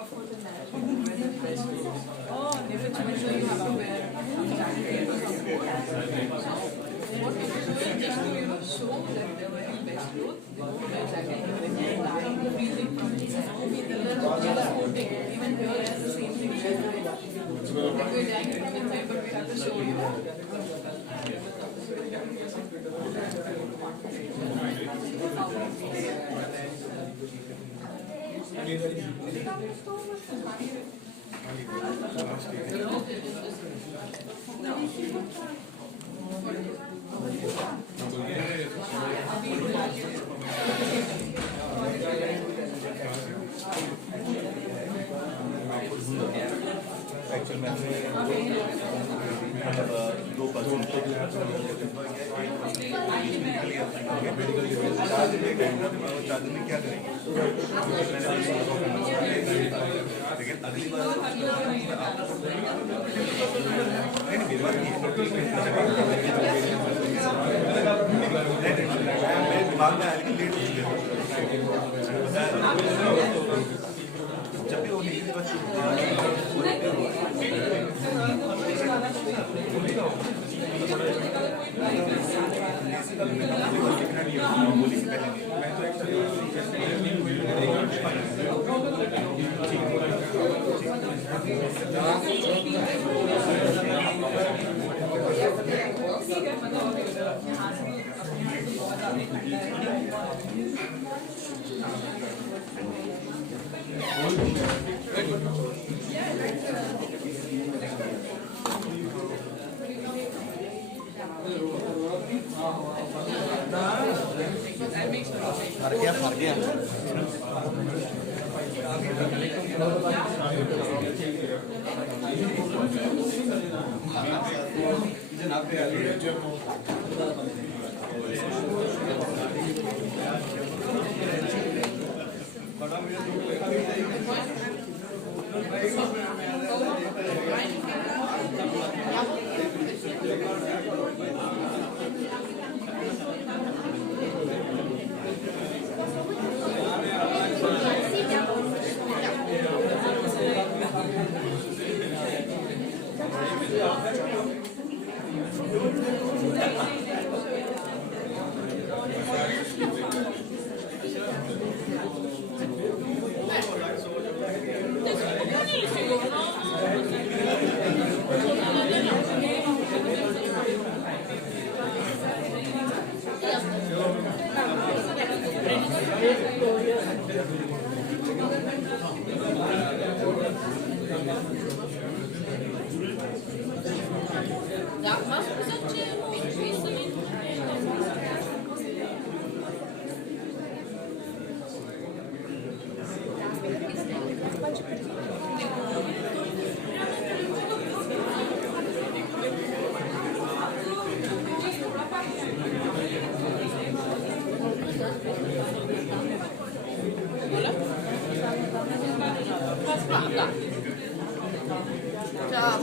of course in marriage time you wear the best clothes. Oh, and if it's winter you have to wear some jacket or some coat. So what people do is just to, show that they're wearing best clothes, they go to their jacket, they wear that, freezing from inside. Just coating, even here it's the same thing. Like we're jacket from inside, but we have to show you. Actual में दो person charge में क्या करेंगे लेकिन अगली बार दिमाग में आया लेट जब भी वो निकली बस फर गया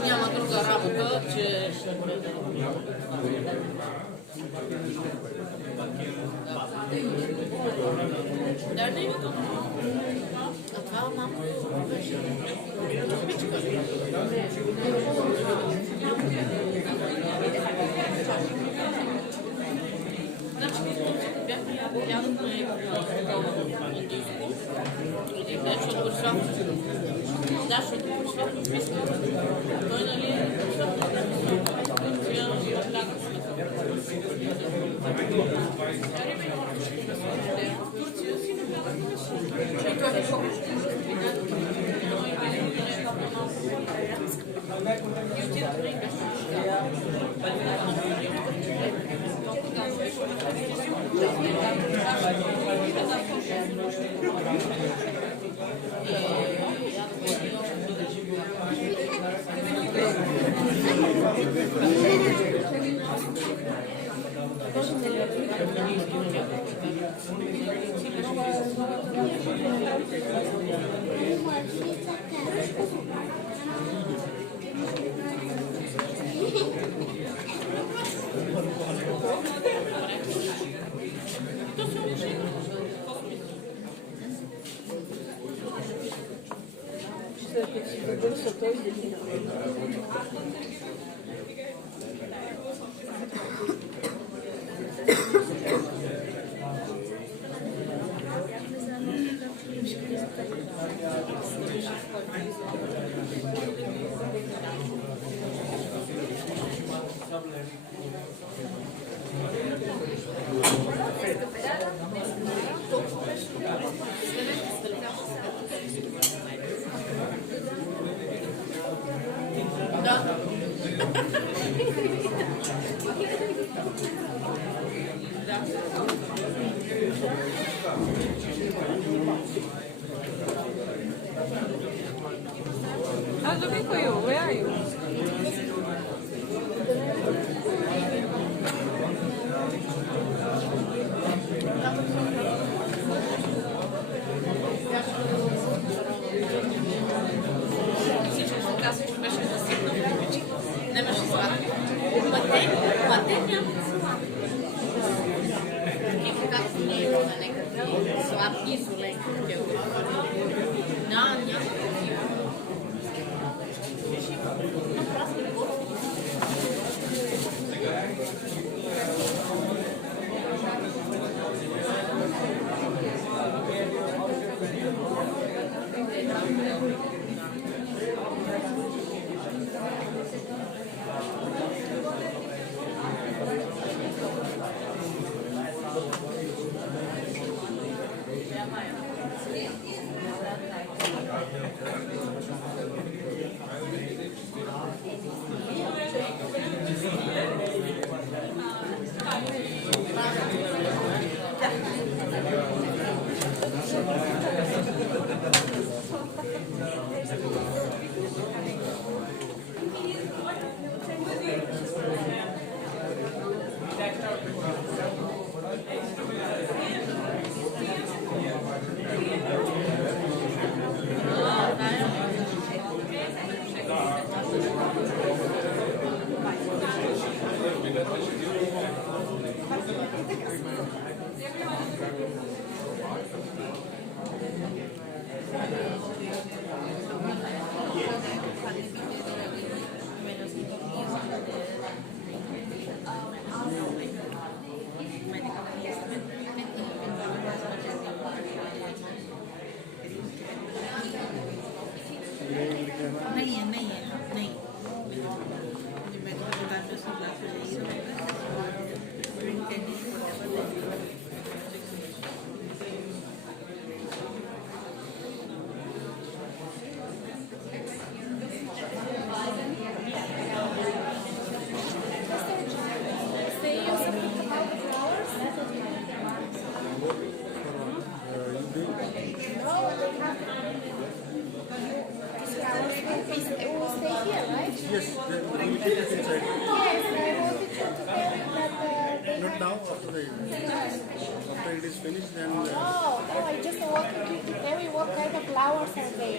Miała druga rabka, czy... Neredeyim? Tamam. I was looking for you. Where are you? After it is finished, then Oh, I just wanted to tell you what kind of flowers are they.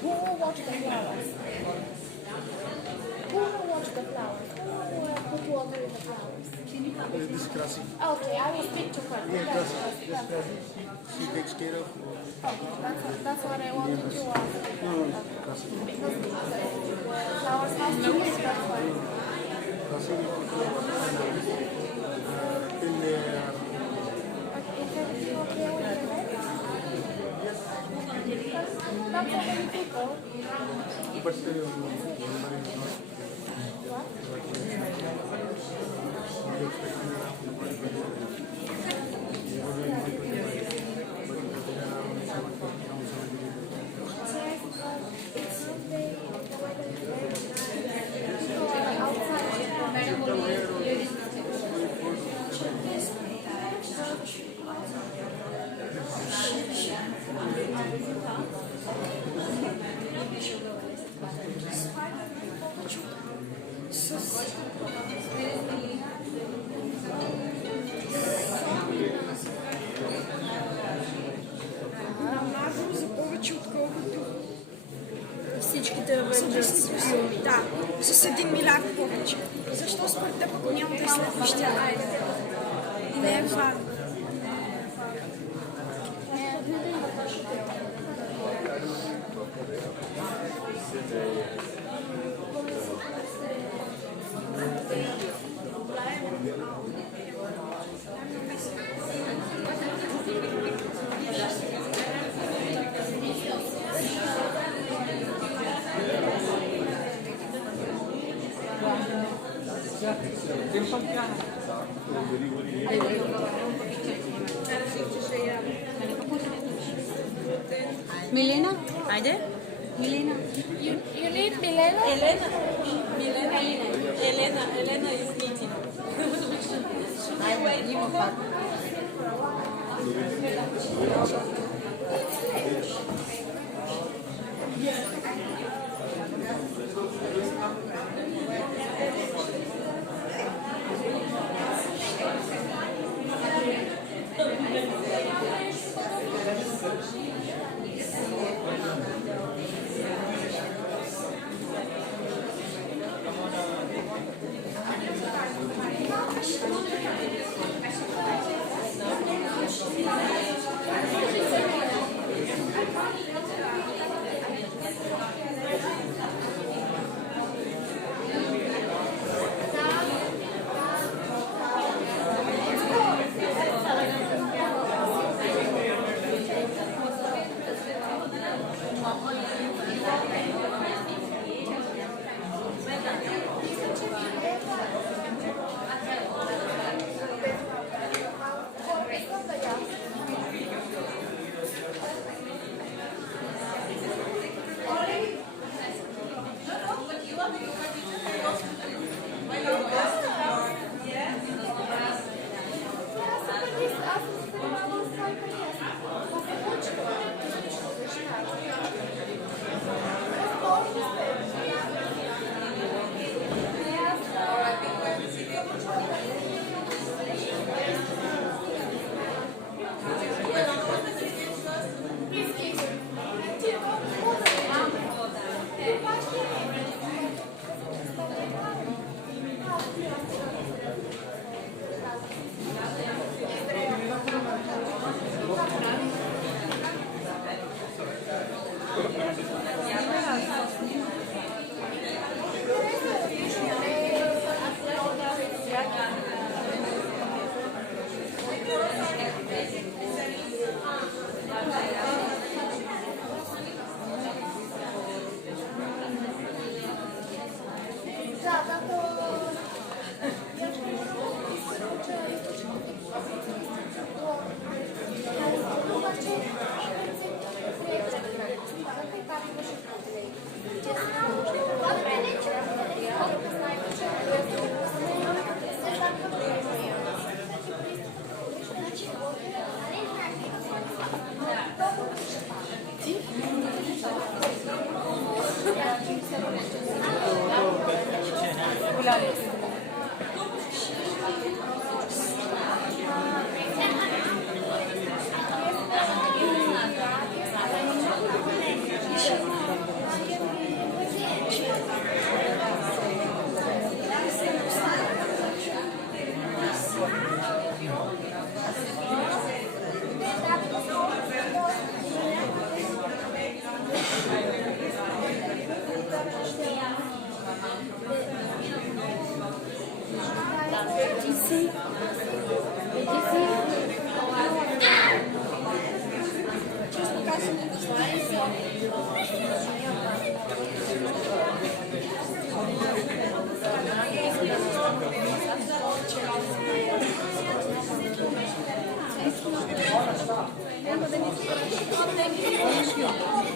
Who will watch the flowers? Who will watch the flowers? Who will put water in the flowers? this Krasi. Okay, I will speak to her. Yeah, Krasi. She takes care of. That's what I wanted to ask. No, Krasi. Because the flowers have to be that's why. Krasi will put till they are. Is everything okay with the rest? Not so many people. But number is not. За повече отколкото всичките филми. Да, с 1 милиард повече. Защо според теб, ако няма да е следващия? Не е важно. Milena? Ajde? Milena. You need Milena? Elena. Milena. Elena is meeting. I wait for her.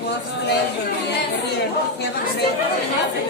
was pleasure. Have a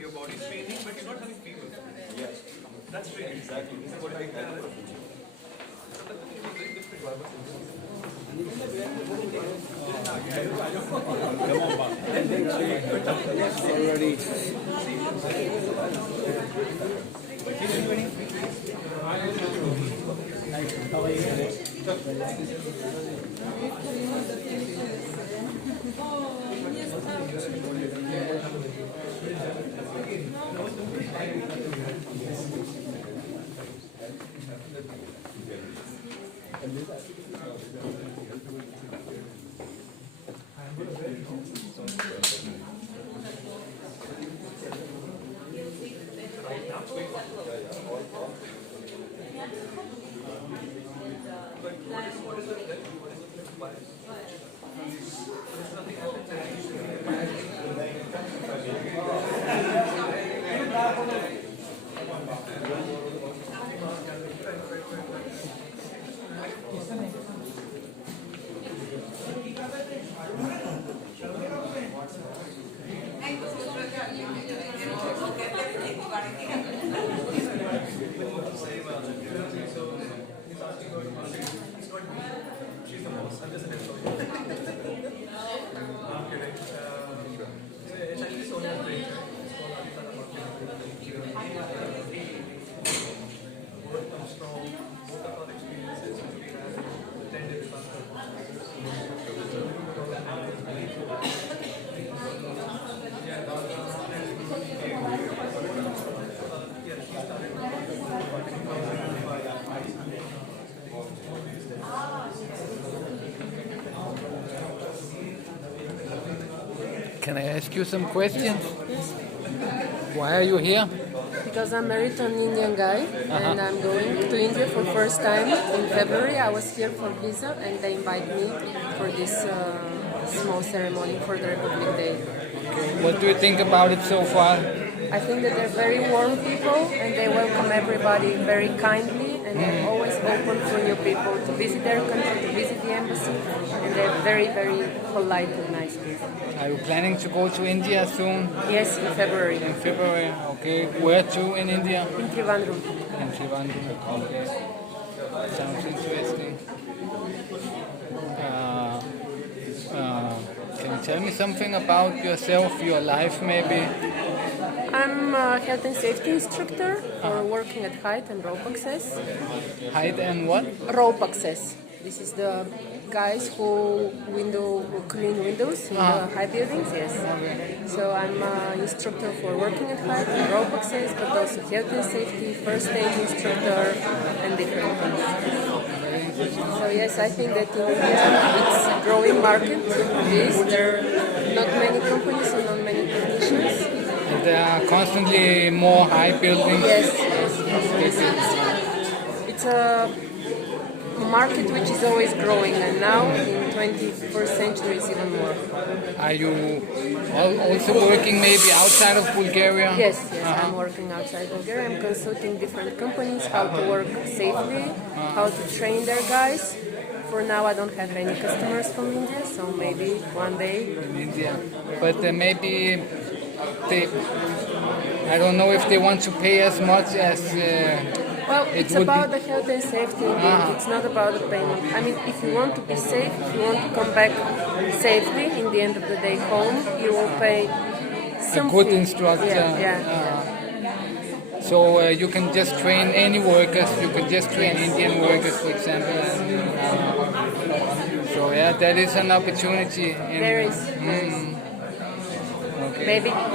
Your body's paining, but you're not having fever. Yes. That's strange. Exactly. This is what I had. Can I ask you some questions? Why are you here? Because I'm married to an Indian guy and I'm going to India for first time in February. I was here for visa and they invite me for this small ceremony for the Republic Day. Okay. What do you think about it so far? I think that they're very warm people and they welcome everybody very kindly and they're always open for new people to visit their country, to visit the embassy, and they're very, very polite and nice people. Are you planning to go to India soon? Yes, in February. In February, okay. Where to in India? In Trivandrum. In Trivandrum, okay. Sounds interesting. tell me something about yourself, your life maybe? I'm a health and safety instructor for working at height and rope access. Height and what? Rope access. This is the guys who clean windows in the high buildings, yes. So I'm an instructor for working at height and rope access, but also health and safety, first aid instructor, and different things. So yes, I think that in India it's a growing market. There are not many companies and not many technicians. And there are constantly more high buildings. Yes. It's a market which is always growing, and now in 21st century is even more. Are you also working maybe outside of Bulgaria? Yes, I'm working outside Bulgaria. I'm consulting different companies how to work safely, how to train their guys. For now, I don't have any customers from India, so maybe one day. In India, but maybe I don't know if they want to pay as much as. Well, it's about the health and safety. It's not about the payment. I mean, if you want to be safe, if you want to come back safely in the end of the day home, you will pay something. A good instructor. So you can just train any workers. You can just train Indian workers, for example. So yeah, that is an opportunity. There is. Okay.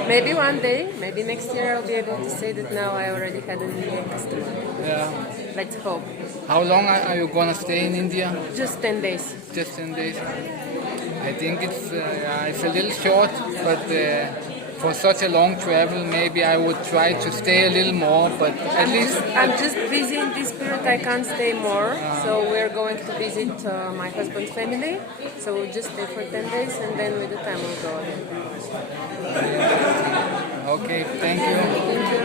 Maybe one day, maybe next year, I'll be able to say that now I already had an Indian customer. Yeah. Let's hope. How long are you gonna stay in India? Just 10 days. Just 10 days. I think it's a little short, but for such a long travel, maybe I would try to stay a little more. But at least I'm just busy in this period. I can't stay more. So we're going to visit my husband's family. So we'll just stay for 10 days, and then with the time we'll go again. Okay, thank you. Thank you.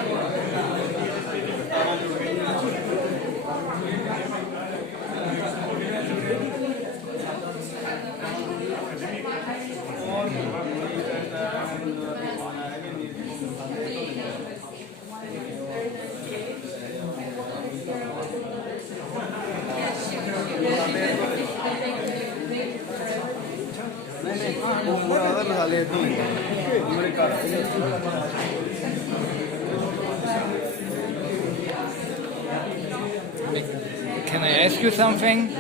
Can I ask you something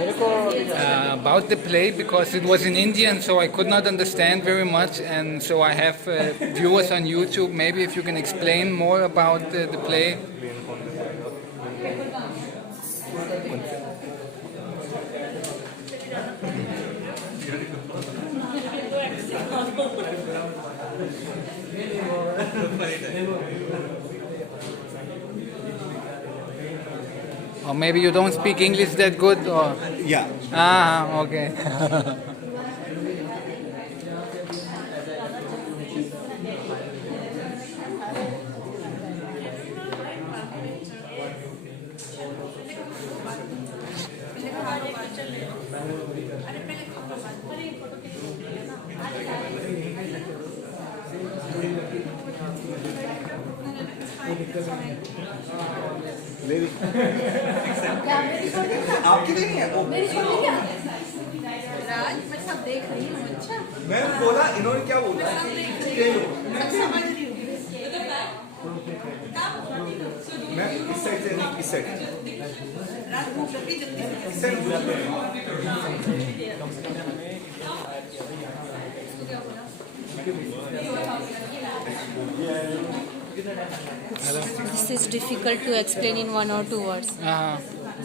about the play? Because it was in Indian, so I could not understand very much, and so I have viewers on YouTube. Maybe if you can explain more about the play. Or maybe you don't speak English that good, or Yeah. Okay. आपकी भी नहीं है वो मेरी छोटी क्या राज मैं सब देख रही हूँ अच्छा मैं बोला इन्होंने क्या बोला सब समझ रही हूँ मैं इस साइड से नहीं इस side This is difficult to explain in 1 or 2 words.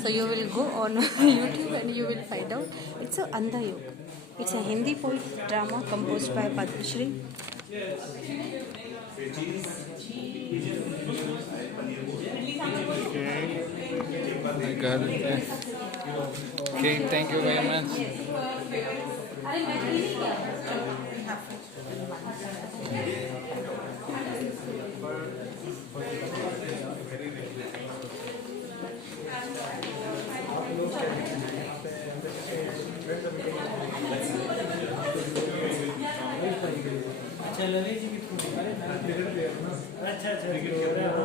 So you will go on YouTube and you will find out. It's a Andha Yoga. It's a Hindi poet drama composed by Padma Shri. I got it. Yes. Okay, thank you very much.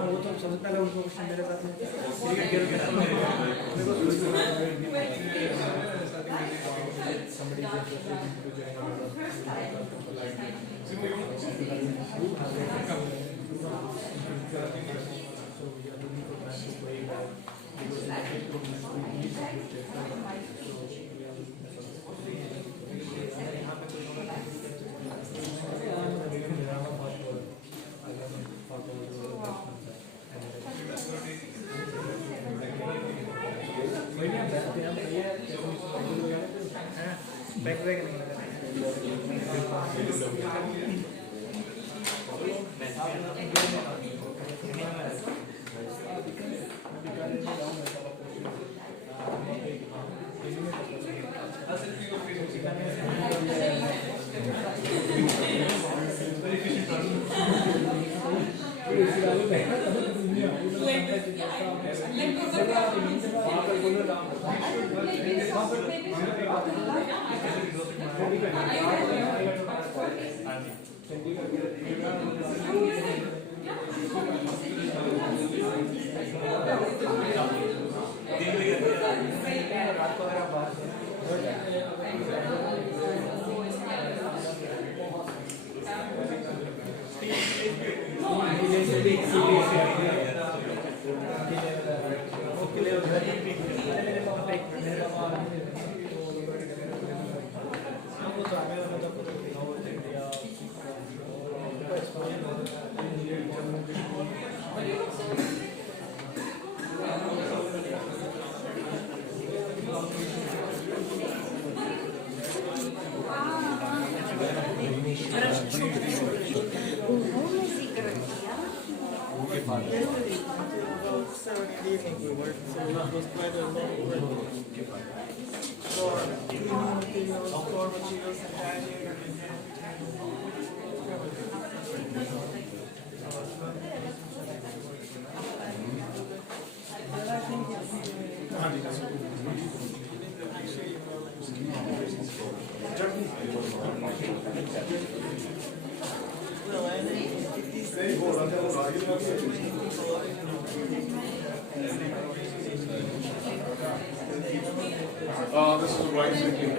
वो तो समझता है उनको question मेरे साथ में We worked, so it was quite a long work. For materials, and timing. This is a right thinking.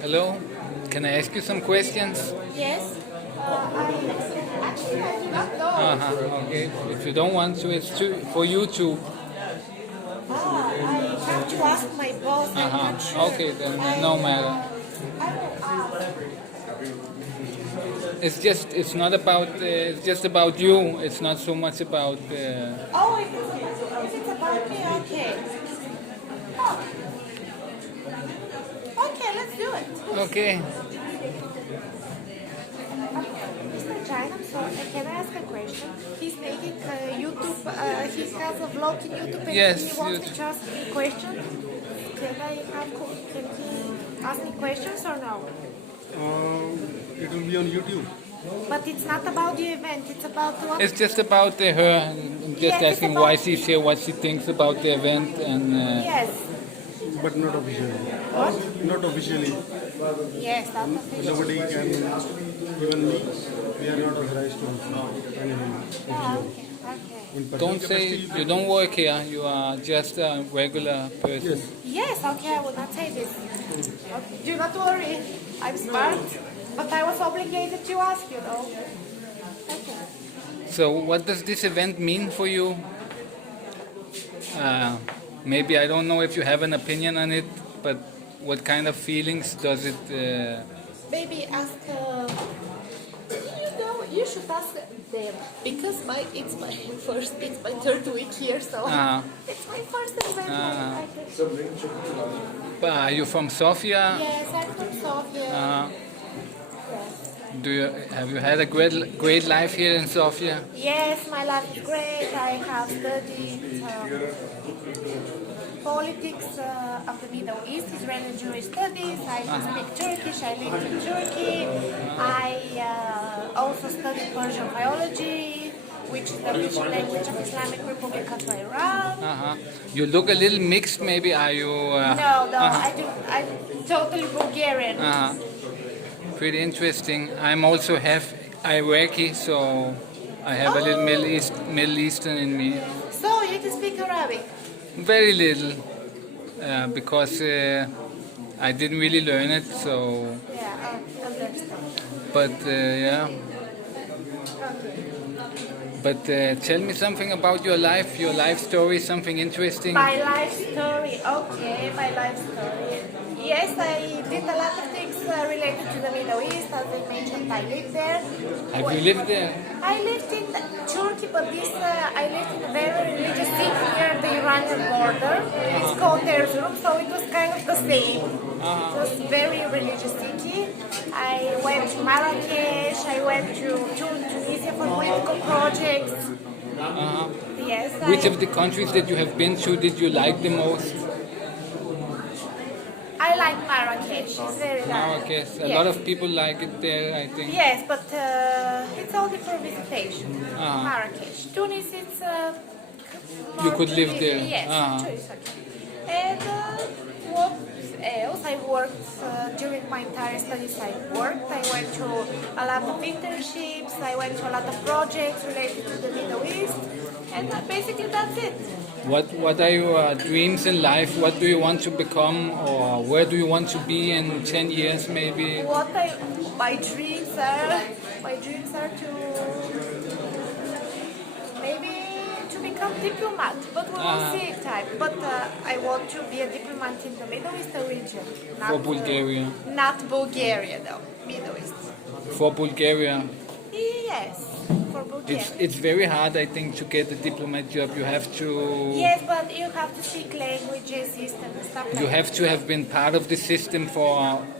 Hello, can I ask you some questions? Yes. Actually, I do not know. Okay. If you don't want to, it's for YouTube. I have to ask my boss. I'm not sure. Okay, then no matter. I will ask. It's not about. It's just about you. It's not so much about. Oh, if it's about me, okay. Oh. Okay, let's do it. Okay. Mr. Jain, I'm sorry. Can I ask a question? He's making YouTube. He has a vlog in YouTube, and Yes, he wants to ask me questions. Can he ask me questions or no? It will be on YouTube. But it's not about the event. It's about what? It's just about her. I'm just Yes, asking it's why about- she's here, what she thinks about the event, and. Yes. But not officially. What? Not officially. Yes, that's official. Nobody can, even me, we are not authorized to anything. Yeah, okay. In Don't say you don't work here. You are just a regular person. Yes, okay, I will not say this. Okay. Do not worry. I'm smart. But I was obligated to ask, you know. Okay. So, what does this event mean for you? Maybe I don't know if you have an opinion on it, but what kind of feelings does it? Maybe ask. You should ask them because it's my third week here, so it's my first event. Are you from Sofia? Yes, I'm from Sofia. Have you had a great life here in Sofia? Yes, my life is great. I have studied politics of the Middle East, Israeli and Jewish studies. I speak Turkish. I live in Turkey. I also studied Persian biology. which is the official language of Islamic Republic of Iran. You look a little mixed. Maybe are you? I'm totally Bulgarian. Pretty interesting. I'm also half Iraqi, so I have a little Middle Eastern in me. So you can speak Arabic? Very little, because I didn't really learn it. So, Yeah, understand. but yeah. But tell me something about your life story, something interesting. My life story, okay, my life story. Yes, I did a lot of things related to the Middle East. As I mentioned, I lived there. Have you lived there? I lived in Turkey, but I lived in a very religious city near the Iranian border. It's called Erzurum, so it was kind of the same. It was very religious city. I went to Marrakesh, I went to Tunisia for political projects. Yes. Which of the countries that you have been to did you like the most? I like Marrakesh. It's very nice. Marrakesh. A lot of people like it there, I think. Yes, but it's only for visitation. Marrakesh. Tunis, it's you could live there. Yes, Tunis, okay. And what else? I worked during my entire studies. I went to a lot of internships. I went to a lot of projects related to the Middle East, and basically that's it. What are your dreams in life? What do you want to become, or where do you want to be in 10 years, maybe? My dreams are to maybe to become diplomat, but we will see in time. But I want to be a diplomat in the Middle Eastern region. For Bulgaria? Not Bulgaria, though. Middle East. For Bulgaria? Yes, for Bulgaria. It's very hard, I think, to get a diplomat job. You have to... Yes, but you have to speak languages, system and stuff like You have to have been part of the system for...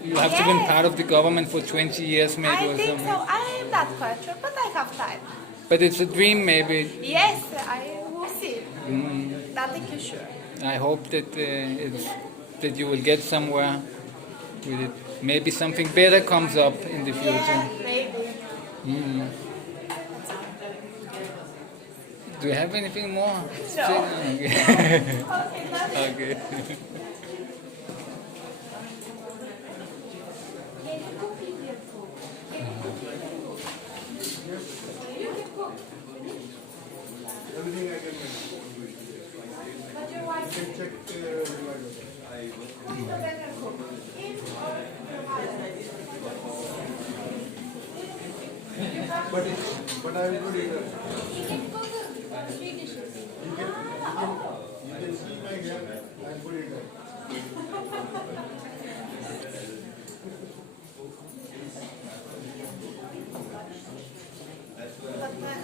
You have to have been part of the government for 20 years, maybe, I or think something. so. I am not quite sure, but I have time. But it's a dream, maybe. Yes, I will see. Nothing is sure. I hope that that you will get somewhere with it. Maybe something better comes up in the future. Yeah, maybe. Do you have anything more? No. Okay. Okay. Everything I can manage. You can check but I will put it. You can see my hand. I put it there.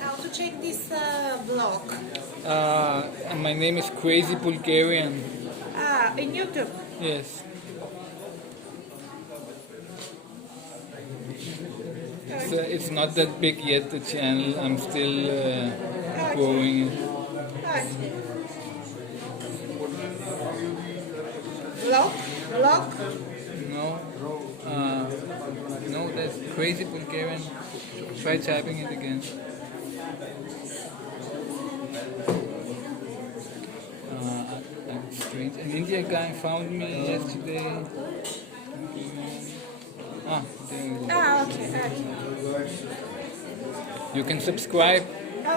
How to check this blog? My name is Crazy Bulgarian. In YouTube? Yes. It's not that big yet, the channel. I'm still growing it. Blog? No. No, that's Crazy Bulgarian. Try typing it again. Strange. An Indian guy found me yesterday. There we go. Okay. You can subscribe.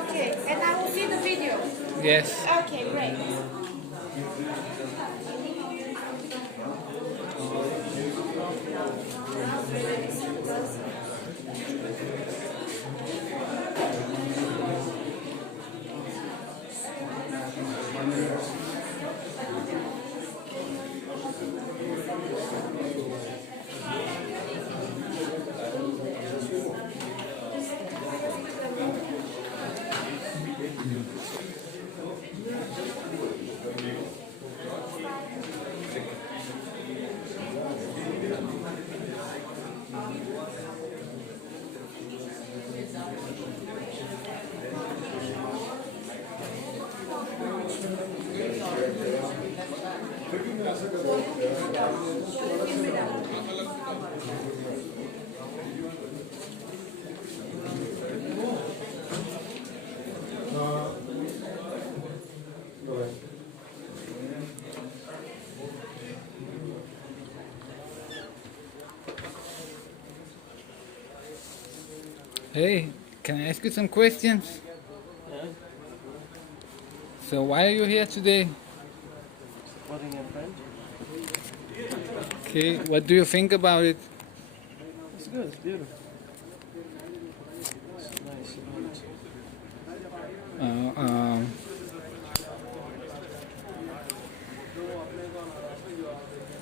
Okay, and I will see the video. Yes. Okay, great. Hey, can I ask you some questions? Yeah. So why are you here today? Supporting a friend. Okay, what do you think about it? It's good, it's beautiful. It's nice.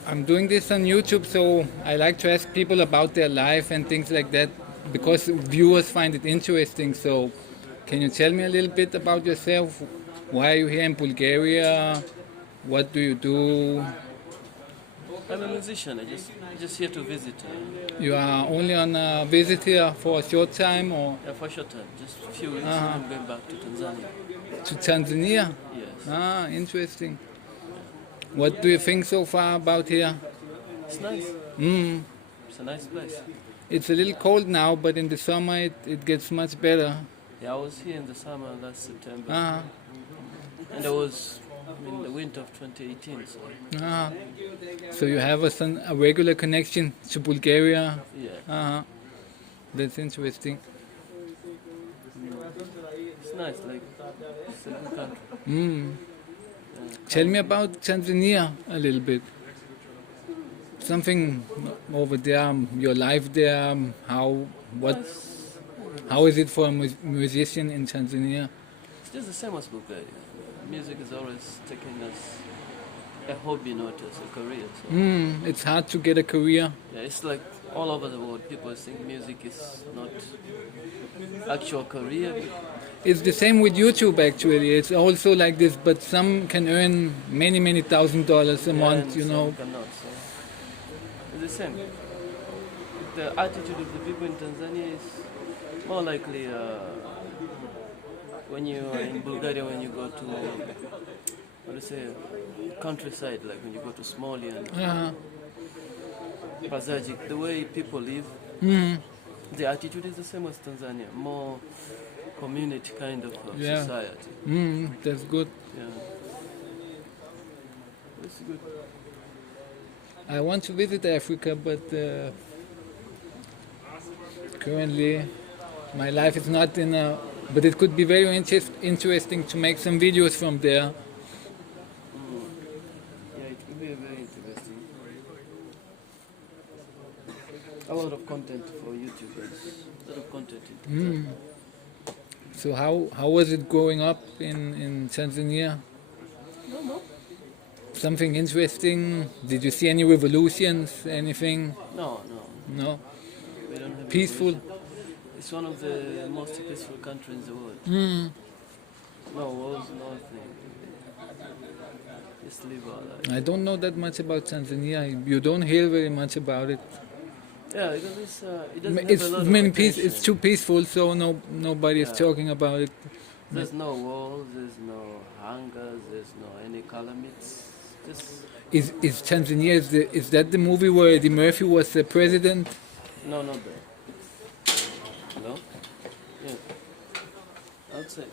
I'm doing this on YouTube, so I like to ask people about their life and things like that because viewers find it interesting. So, can you tell me a little bit about yourself? Why are you here in Bulgaria? What do you do? I'm a musician. I just here to visit. You are only on a visit here for a short time, or Yeah, for a short time, just a few weeks. Uh-huh. And I'm going back to Tanzania. to Tanzania? Yes. Ah, interesting. What do you think so far about here? It's nice. Mm. It's a nice place. It's a little cold now, but in the summer it gets much better. Yeah, I was here in the summer last September. Uh-huh. And I was in the winter of 2018. So. Ah, so you have a regular connection to Bulgaria? Yeah. Uh-huh. That's interesting. It's nice, like, it's a good country. Mm. Tell me about Tanzania a little bit. Something over there, your life there, how is it for a musician in Tanzania? It's just the same as Bulgaria. Music is always taking us a hobby, not as a career. So. It's hard to get a career. Yeah, it's like all over the world, people think music is not actual career. It's the same with YouTube actually. It's also like this, but some can earn many $1,000s a month, and you know. some cannot, so it's the same. The attitude of the people in Tanzania is more likely when you are in Bulgaria, when you go to what do you say, countryside, like when you go to Smolny and Pazajic, the way people live, the attitude is the same as Tanzania, more community kind of society. That's good. Yeah. That's good. I want to visit Africa, but currently my life is not in a. But it could be very interesting to make some videos from there. Yeah, it could be very interesting. A lot of content for YouTubers. A lot of content. So how was it growing up in Tanzania? No. Something interesting? Did you see any revolutions? Anything? No. No. We don't have Peaceful. revolution. It's one of the most peaceful countries in the world. No wars, nothing. Just live our life. I don't know that much about Tanzania. You don't hear very much about it. Yeah, because it doesn't have a lot of attention. It's too peaceful, so nobody is talking about it. There's no wars, there's no hunger, there's no any calamities. Just Is Tanzania is that the movie where Eddie Murphy was the president? no, not that. No? Yeah. Outside.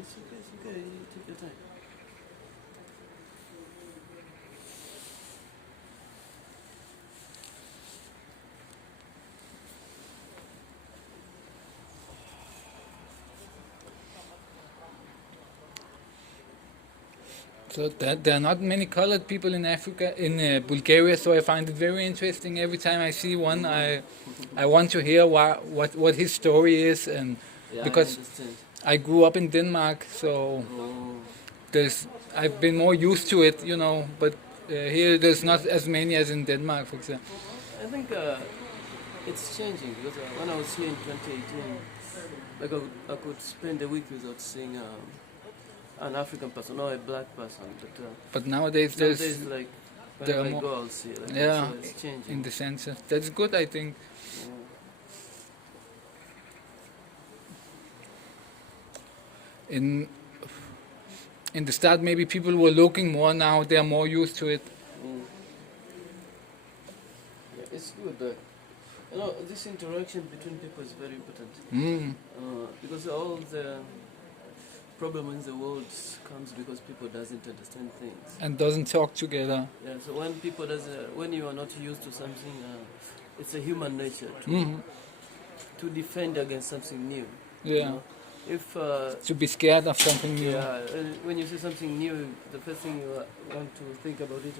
It's okay, you take your time. So there are not many colored people in Africa, in Bulgaria. So I find it very interesting. Every time I see one, I want to hear what his story is, and Yeah, because I understand. I grew up in Denmark, so I've been more used to it, you know. But here there's not as many as in Denmark, for example. I think it's changing because when I was here in 2018, like I could spend a week without seeing an African person or a black person. But nowadays there's like there whenever are I more, go, I'll see. Like, yeah, so it's changing. in the sense that's good, I think. In the start, maybe people were looking more. Now they are more used to it. Yeah, it's good, but you know, this interaction between people is very important. Mm. Because all the problem in the world comes because people doesn't understand things. And doesn't talk together. Yeah, so when you are not used to something, it's a human nature to defend against something new. Yeah. You know? If to be scared of something new. Yeah, when you see something new, the first thing you want to think about it,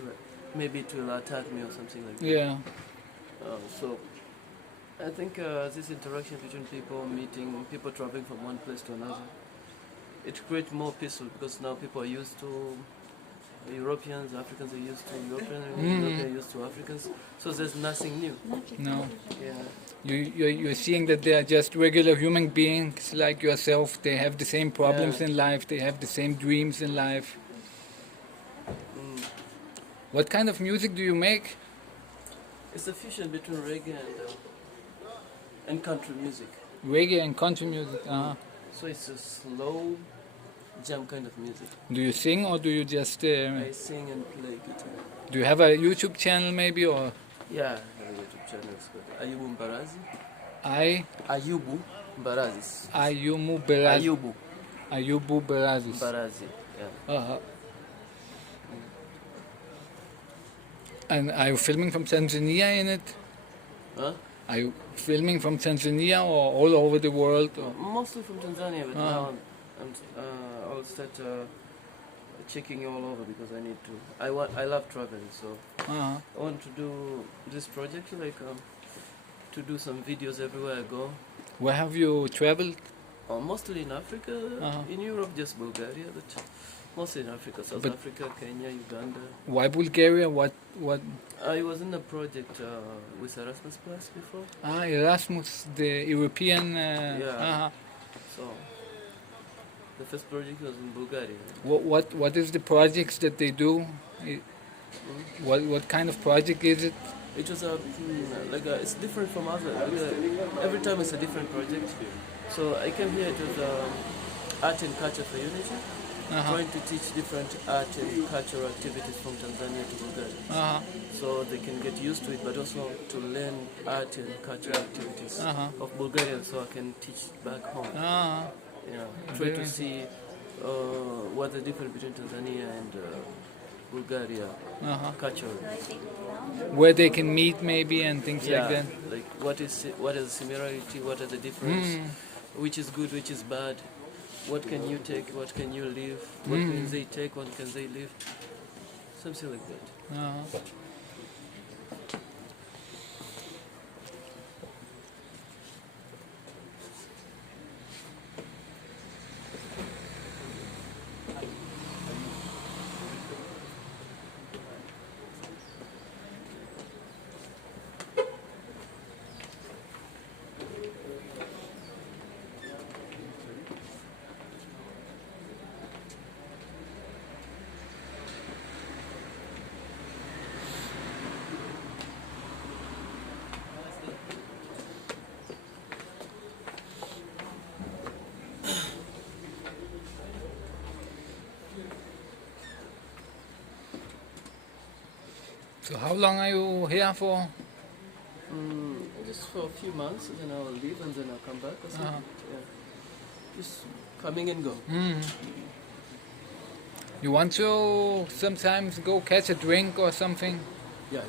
maybe it will attack me or something like that. Yeah. So I think this interaction between people, meeting, people traveling from one place to another, it creates more peaceful because now people are used to Europeans, Africans are used to Europeans, Europeans are used to Africans, so there's nothing new. No. Yeah. You're seeing that they are just regular human beings like yourself. They have the same problems in life. They have the same dreams in life. What kind of music do you make? It's a fusion between reggae and country music. Reggae and country music. So it's a slow jam kind of music. Do you sing or do you just? I sing and play guitar. Do you have a YouTube channel maybe or? Yeah, I have a YouTube channel. It's called Ayubu Mbarazi. Ayubu Barazis. Ayubu Barazis. Ayubu. Ayubu Barazis. Barazi. Yeah. And are you filming from Tanzania in it? Huh? Are you filming from Tanzania or all over the world? Or? Mostly from Tanzania, but now I'll start checking all over because I need to. I love traveling, so I want to do this project, like to do some videos everywhere I go. Where have you traveled? Mostly in Africa, in Europe, just Bulgaria, but mostly in Africa, South Africa, Kenya, Uganda. Why Bulgaria? What? I was in a project with Erasmus Plus before. Erasmus, the European. So the first project was in Bulgaria. What is the projects that they do? What kind of project is it? It was it's different from other. Every time it's a different project. So I came here to the Art and Culture for Unity, trying to teach different art and cultural activities from Tanzania to Bulgaria. So they can get used to it, but also to learn art and cultural activities of Bulgarian, so I can teach back home. Try to see what the difference between Tanzania and Bulgaria culturally. Where they can meet maybe and things like that. Like what is the similarity, what are the difference, which is good, which is bad, what can you take, what can you leave, what can they take, what can they leave, something like that. So how long are you here for? Just for a few months, and then I'll leave, and then I'll come back or something. Just coming and go. You want to sometimes go catch a drink or something? Yeah,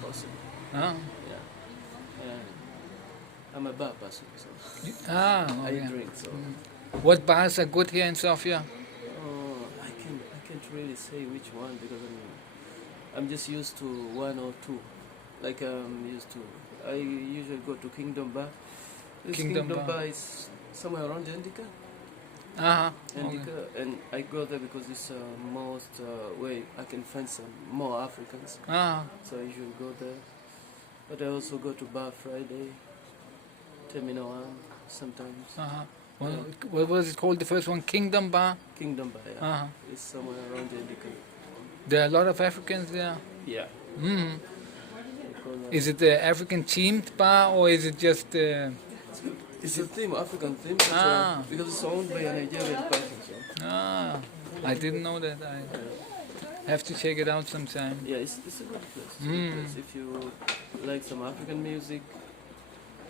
possible. Yeah. I'm a bar person, so I drink. So what bars are good here in Sofia? I can't really say which one because I'm just used to one or two. Like I usually go to Kingdom Bar. Kingdom Bar is somewhere around Endika. And I go there because it's most way I can find some more Africans. So I usually go there. But I also go to Bar Friday, Terminal 1 sometimes. What was it called? The first one, Kingdom Bar. Kingdom Bar. Yeah. It's somewhere around Endika. There are a lot of Africans there. Yeah. Is it the African themed bar or is it just? It's a theme, African theme, because it's owned by a Nigerian person. So. I didn't know that. I have to check it out sometime. Yeah, it's a good place. If you like some African music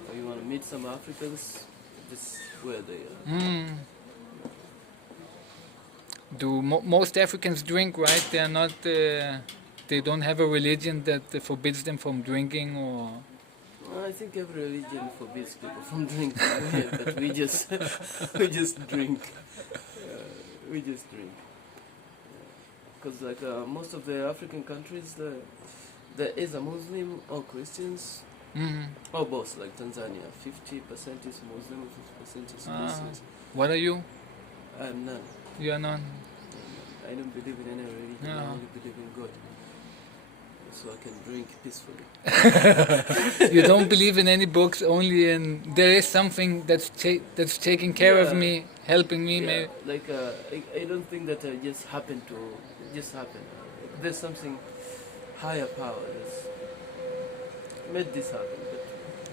or you want to meet some Africans, this is where they are. Do most Africans drink, right? They are not. They don't have a religion that forbids them from drinking, or. I think every religion forbids people from drinking, but we just drink. We just drink. Because like most of the African countries, there is a Muslim or Christians, or both. Like Tanzania, 50% is Muslim, 50% is Christians. What are you? I'm none. You are none. I don't believe in any religion. I only believe in God. So I can drink peacefully. You don't believe in any books, only in there is something that's taking care of me, helping me. Maybe. Like I don't think that I just happen. There's something higher power that's made this happen. But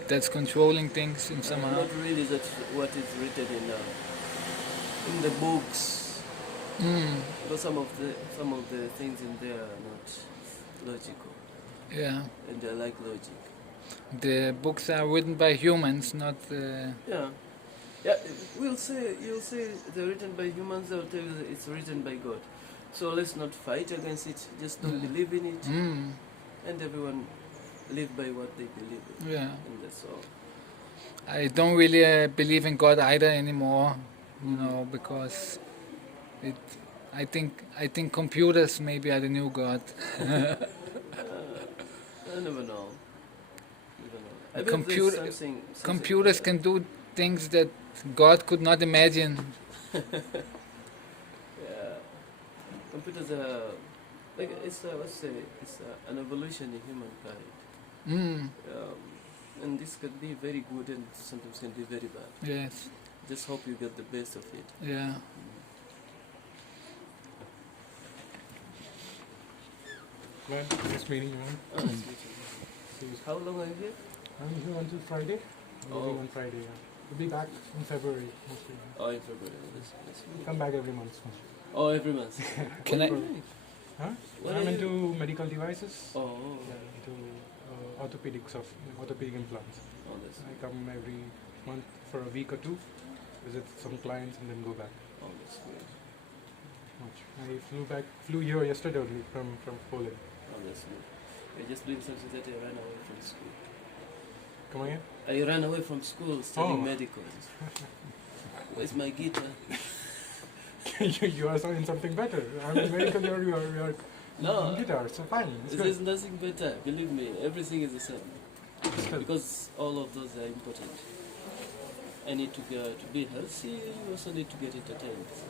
that's controlling things in somehow. Not really. That's what is written in the books. But some of the things in there are not logical. Yeah. And they like logic. The books are written by humans, not. Yeah. You'll say they're written by humans. They'll tell you it's written by God. So let's not fight against it. Just don't believe in it. And everyone live by what they believe in. Yeah. And that's all. I don't really believe in God either anymore. You know, because I think computers maybe are the new God. I never know. I bet there's something computers can do things that God could not imagine. Yeah, computers are like it's an evolution in humankind. And this could be very good and sometimes can be very bad. Yes. Just hope you get the best of it. Yeah. Man, nice meeting you, man. Oh, nice meeting you. How long are you here? I'm here until Friday. Leaving on Friday, yeah. We'll be back in February, mostly. Oh, in February. We'll come back every month. Oh, every month. Can I? Huh? What I'm are into you? medical devices. Oh. Yeah, into orthopedic implants. Oh, that's I come every month for a week or two, visit some clients, and then go back. Oh, that's good. I flew here yesterday only from Poland. Oh, that's good. You're just doing something that I ran away from school. Come again? I ran away from school studying Oh. medical. Where's my guitar? You are in something better. I'm in medical, you are No. guitar, so fine. It's There's good. nothing better. Believe me, everything is the same. Because all of those are important. I need to be healthy. You also need to get entertained. So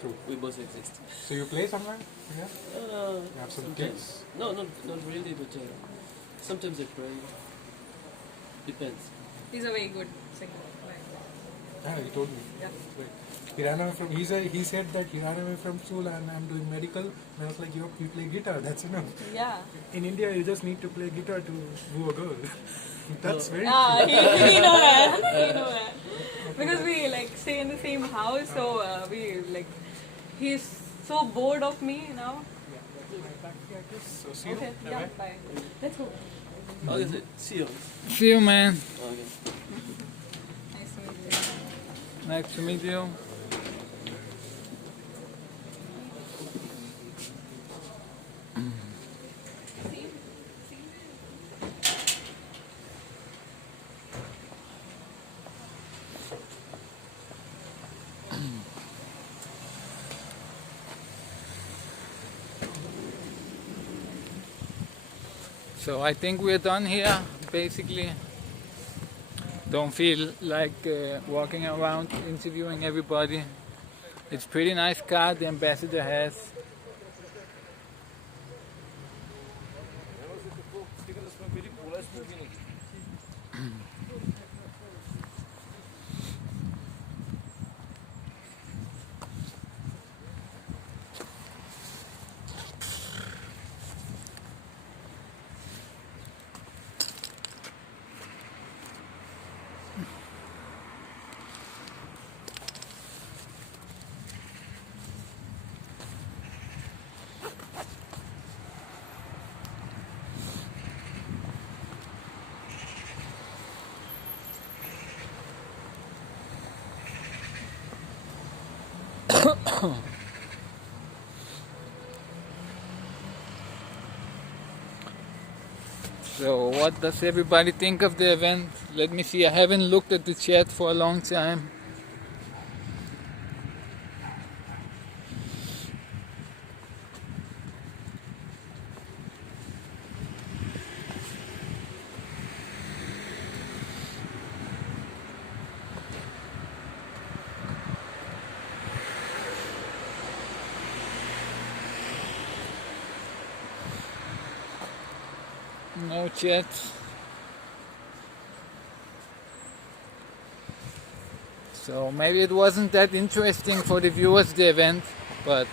True. we both exist. So you play somewhere? Yeah. You have some Sometimes. gigs? No, not really, but sometimes I pray. Depends. He's a very good singer. Yeah, he told me. Yeah. Right. He ran away from. He said that he ran away from school and I'm doing medical. And I was like, you play guitar. That's enough. Yeah. In India, you just need to play guitar to woo a girl. That's very. He know that. He know that. Because we like stay in the same house, so we like. He's so bored of me now. So see you. Okay. Yeah. Bye. Let's go. How is it? See you. See you, man. Okay. Nice to meet you. Nice to meet you. So I think we're done here, basically. Don't feel like walking around interviewing everybody. It's pretty nice car the ambassador has. So what does everybody think of the event? Let me see, I haven't looked at the chat for a long time. No chat. So maybe it wasn't that interesting for the viewers, the event, but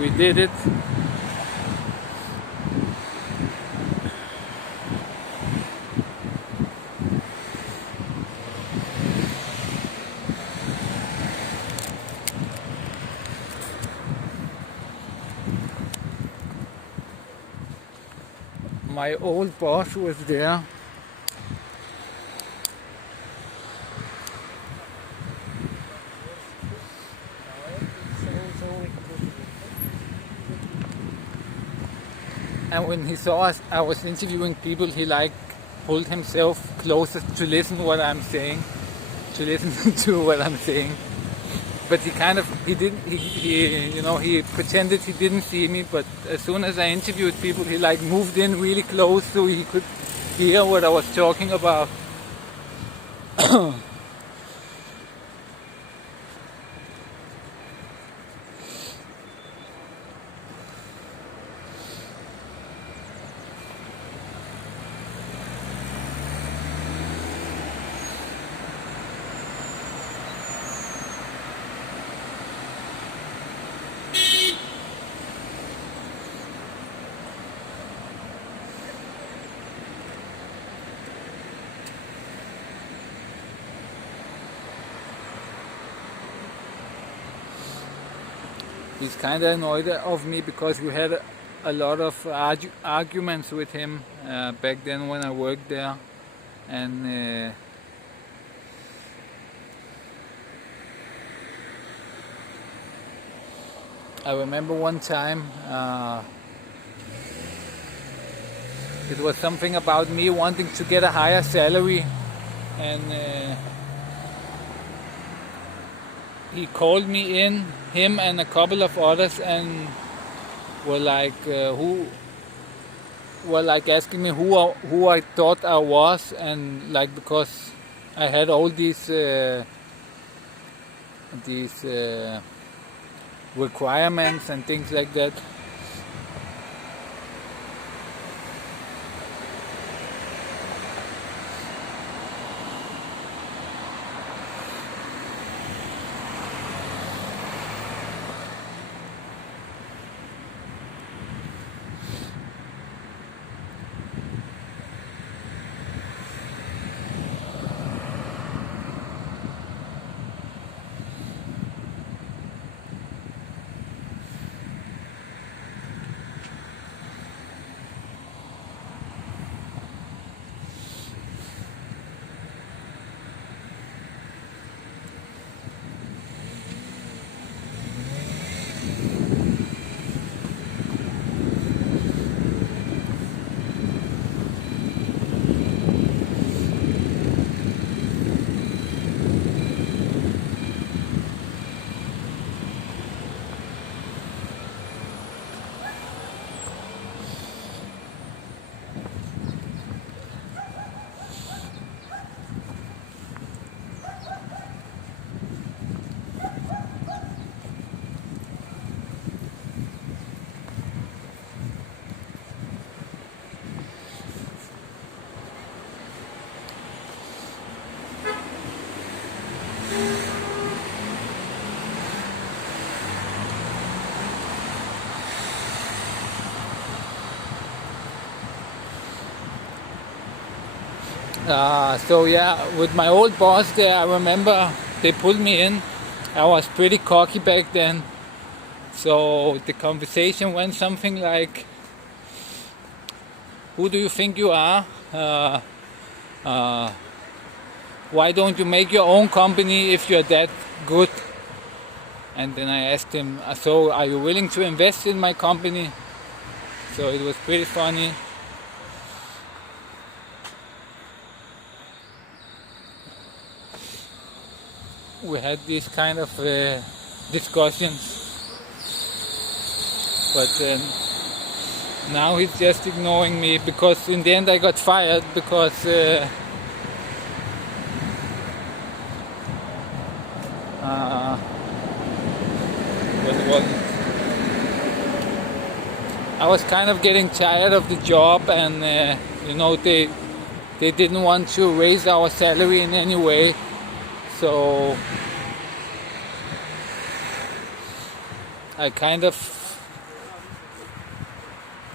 we did it. My old boss was there. And when he saw us, I was interviewing people, he pulled himself closer to listen what I'm saying, to listen to what I'm saying. But he pretended he didn't see me, but as soon as I interviewed people, he moved in really close so he could hear what I was talking about. He's kind of annoyed of me because we had a lot of arguments with him back then when I worked there, and I remember one time it was something about me wanting to get a higher salary, and he called me in, him and a couple of others, and were asking me who I thought I was, and because I had all these requirements and things like that. So yeah, with my old boss there, I remember they pulled me in. I was pretty cocky back then. So the conversation went something like, who do you think you are? Why don't you make your own company if you're that good? And then I asked him, so are you willing to invest in my company? So it was pretty funny. We had these kind of discussions. But now he's just ignoring me, because in the end I got fired because I was kind of getting tired of the job, and they didn't want to raise our salary in any way, so I kind of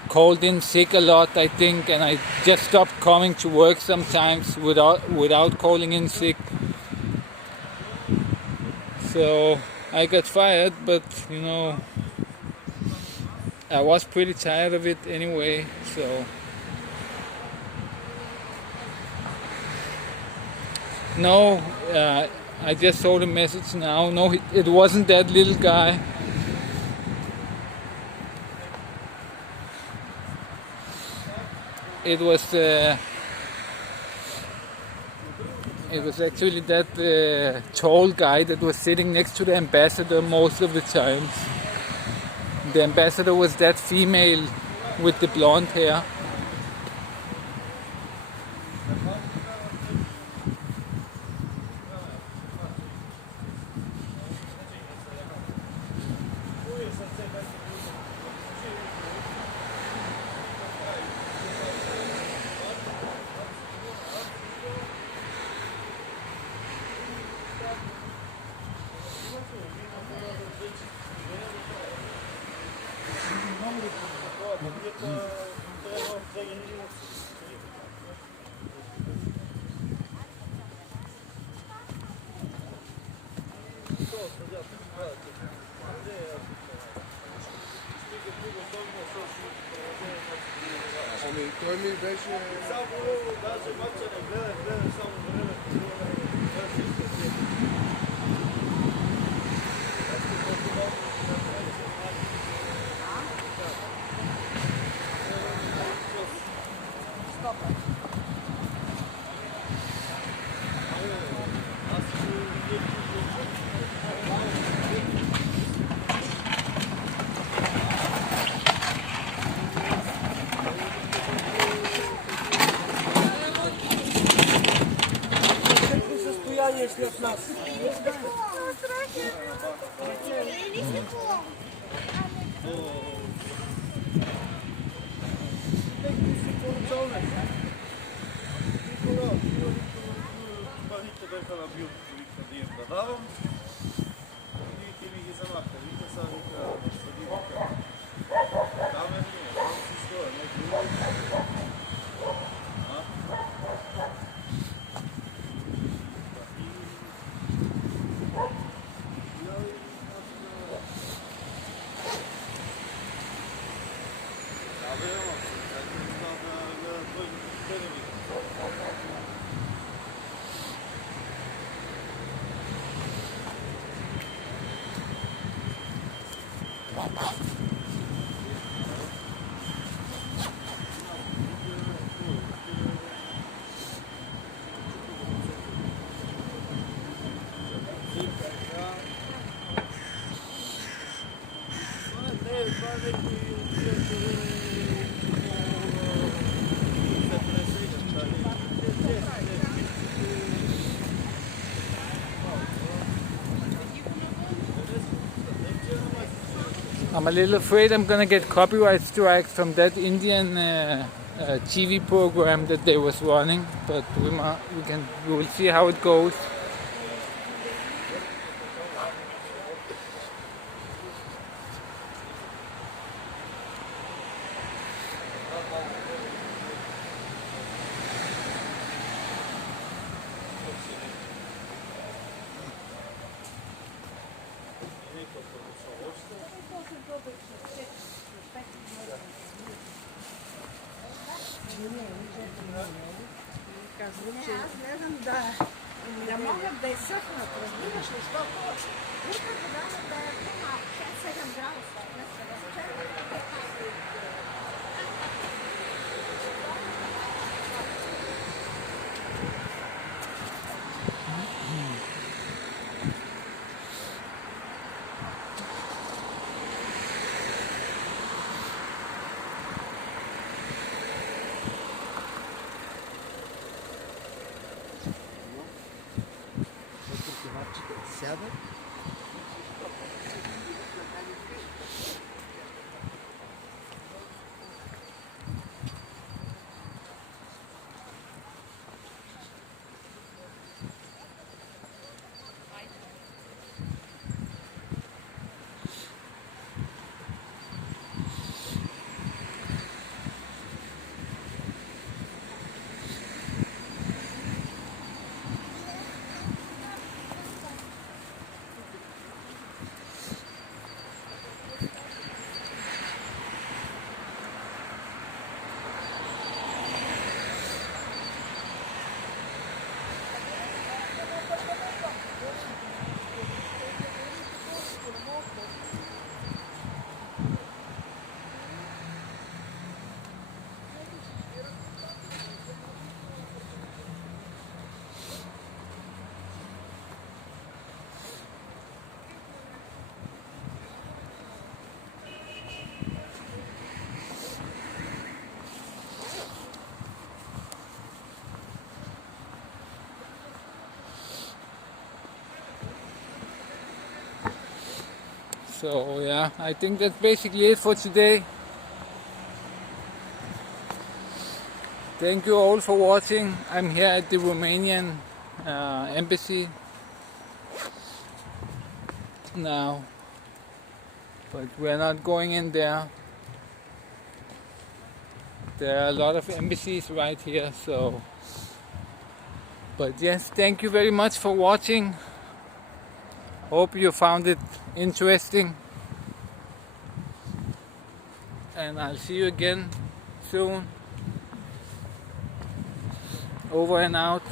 called in sick a lot, I think, and I just stopped coming to work sometimes without calling in sick. So I got fired, but I was pretty tired of it anyway, so no, I just saw the message now. No, it wasn't that little guy. It was actually that tall guy that was sitting next to the ambassador most of the times. The ambassador was that female with the blonde hair. I'm a little afraid I'm gonna get copyright strikes from that Indian TV program that they was running, but we will see how it goes. Ne znam da Да могат да изсъхнат, разбираш ли, защото утре водата да е по-малко, 6-7 градуса. Сядат. So yeah, I think that's basically it for today. Thank you all for watching. I'm here at the Romanian embassy now, but we're not going in there. There are a lot of embassies right here, so but yes, thank you very much for watching. Hope you found it interesting, and I'll see you again soon. Over and out.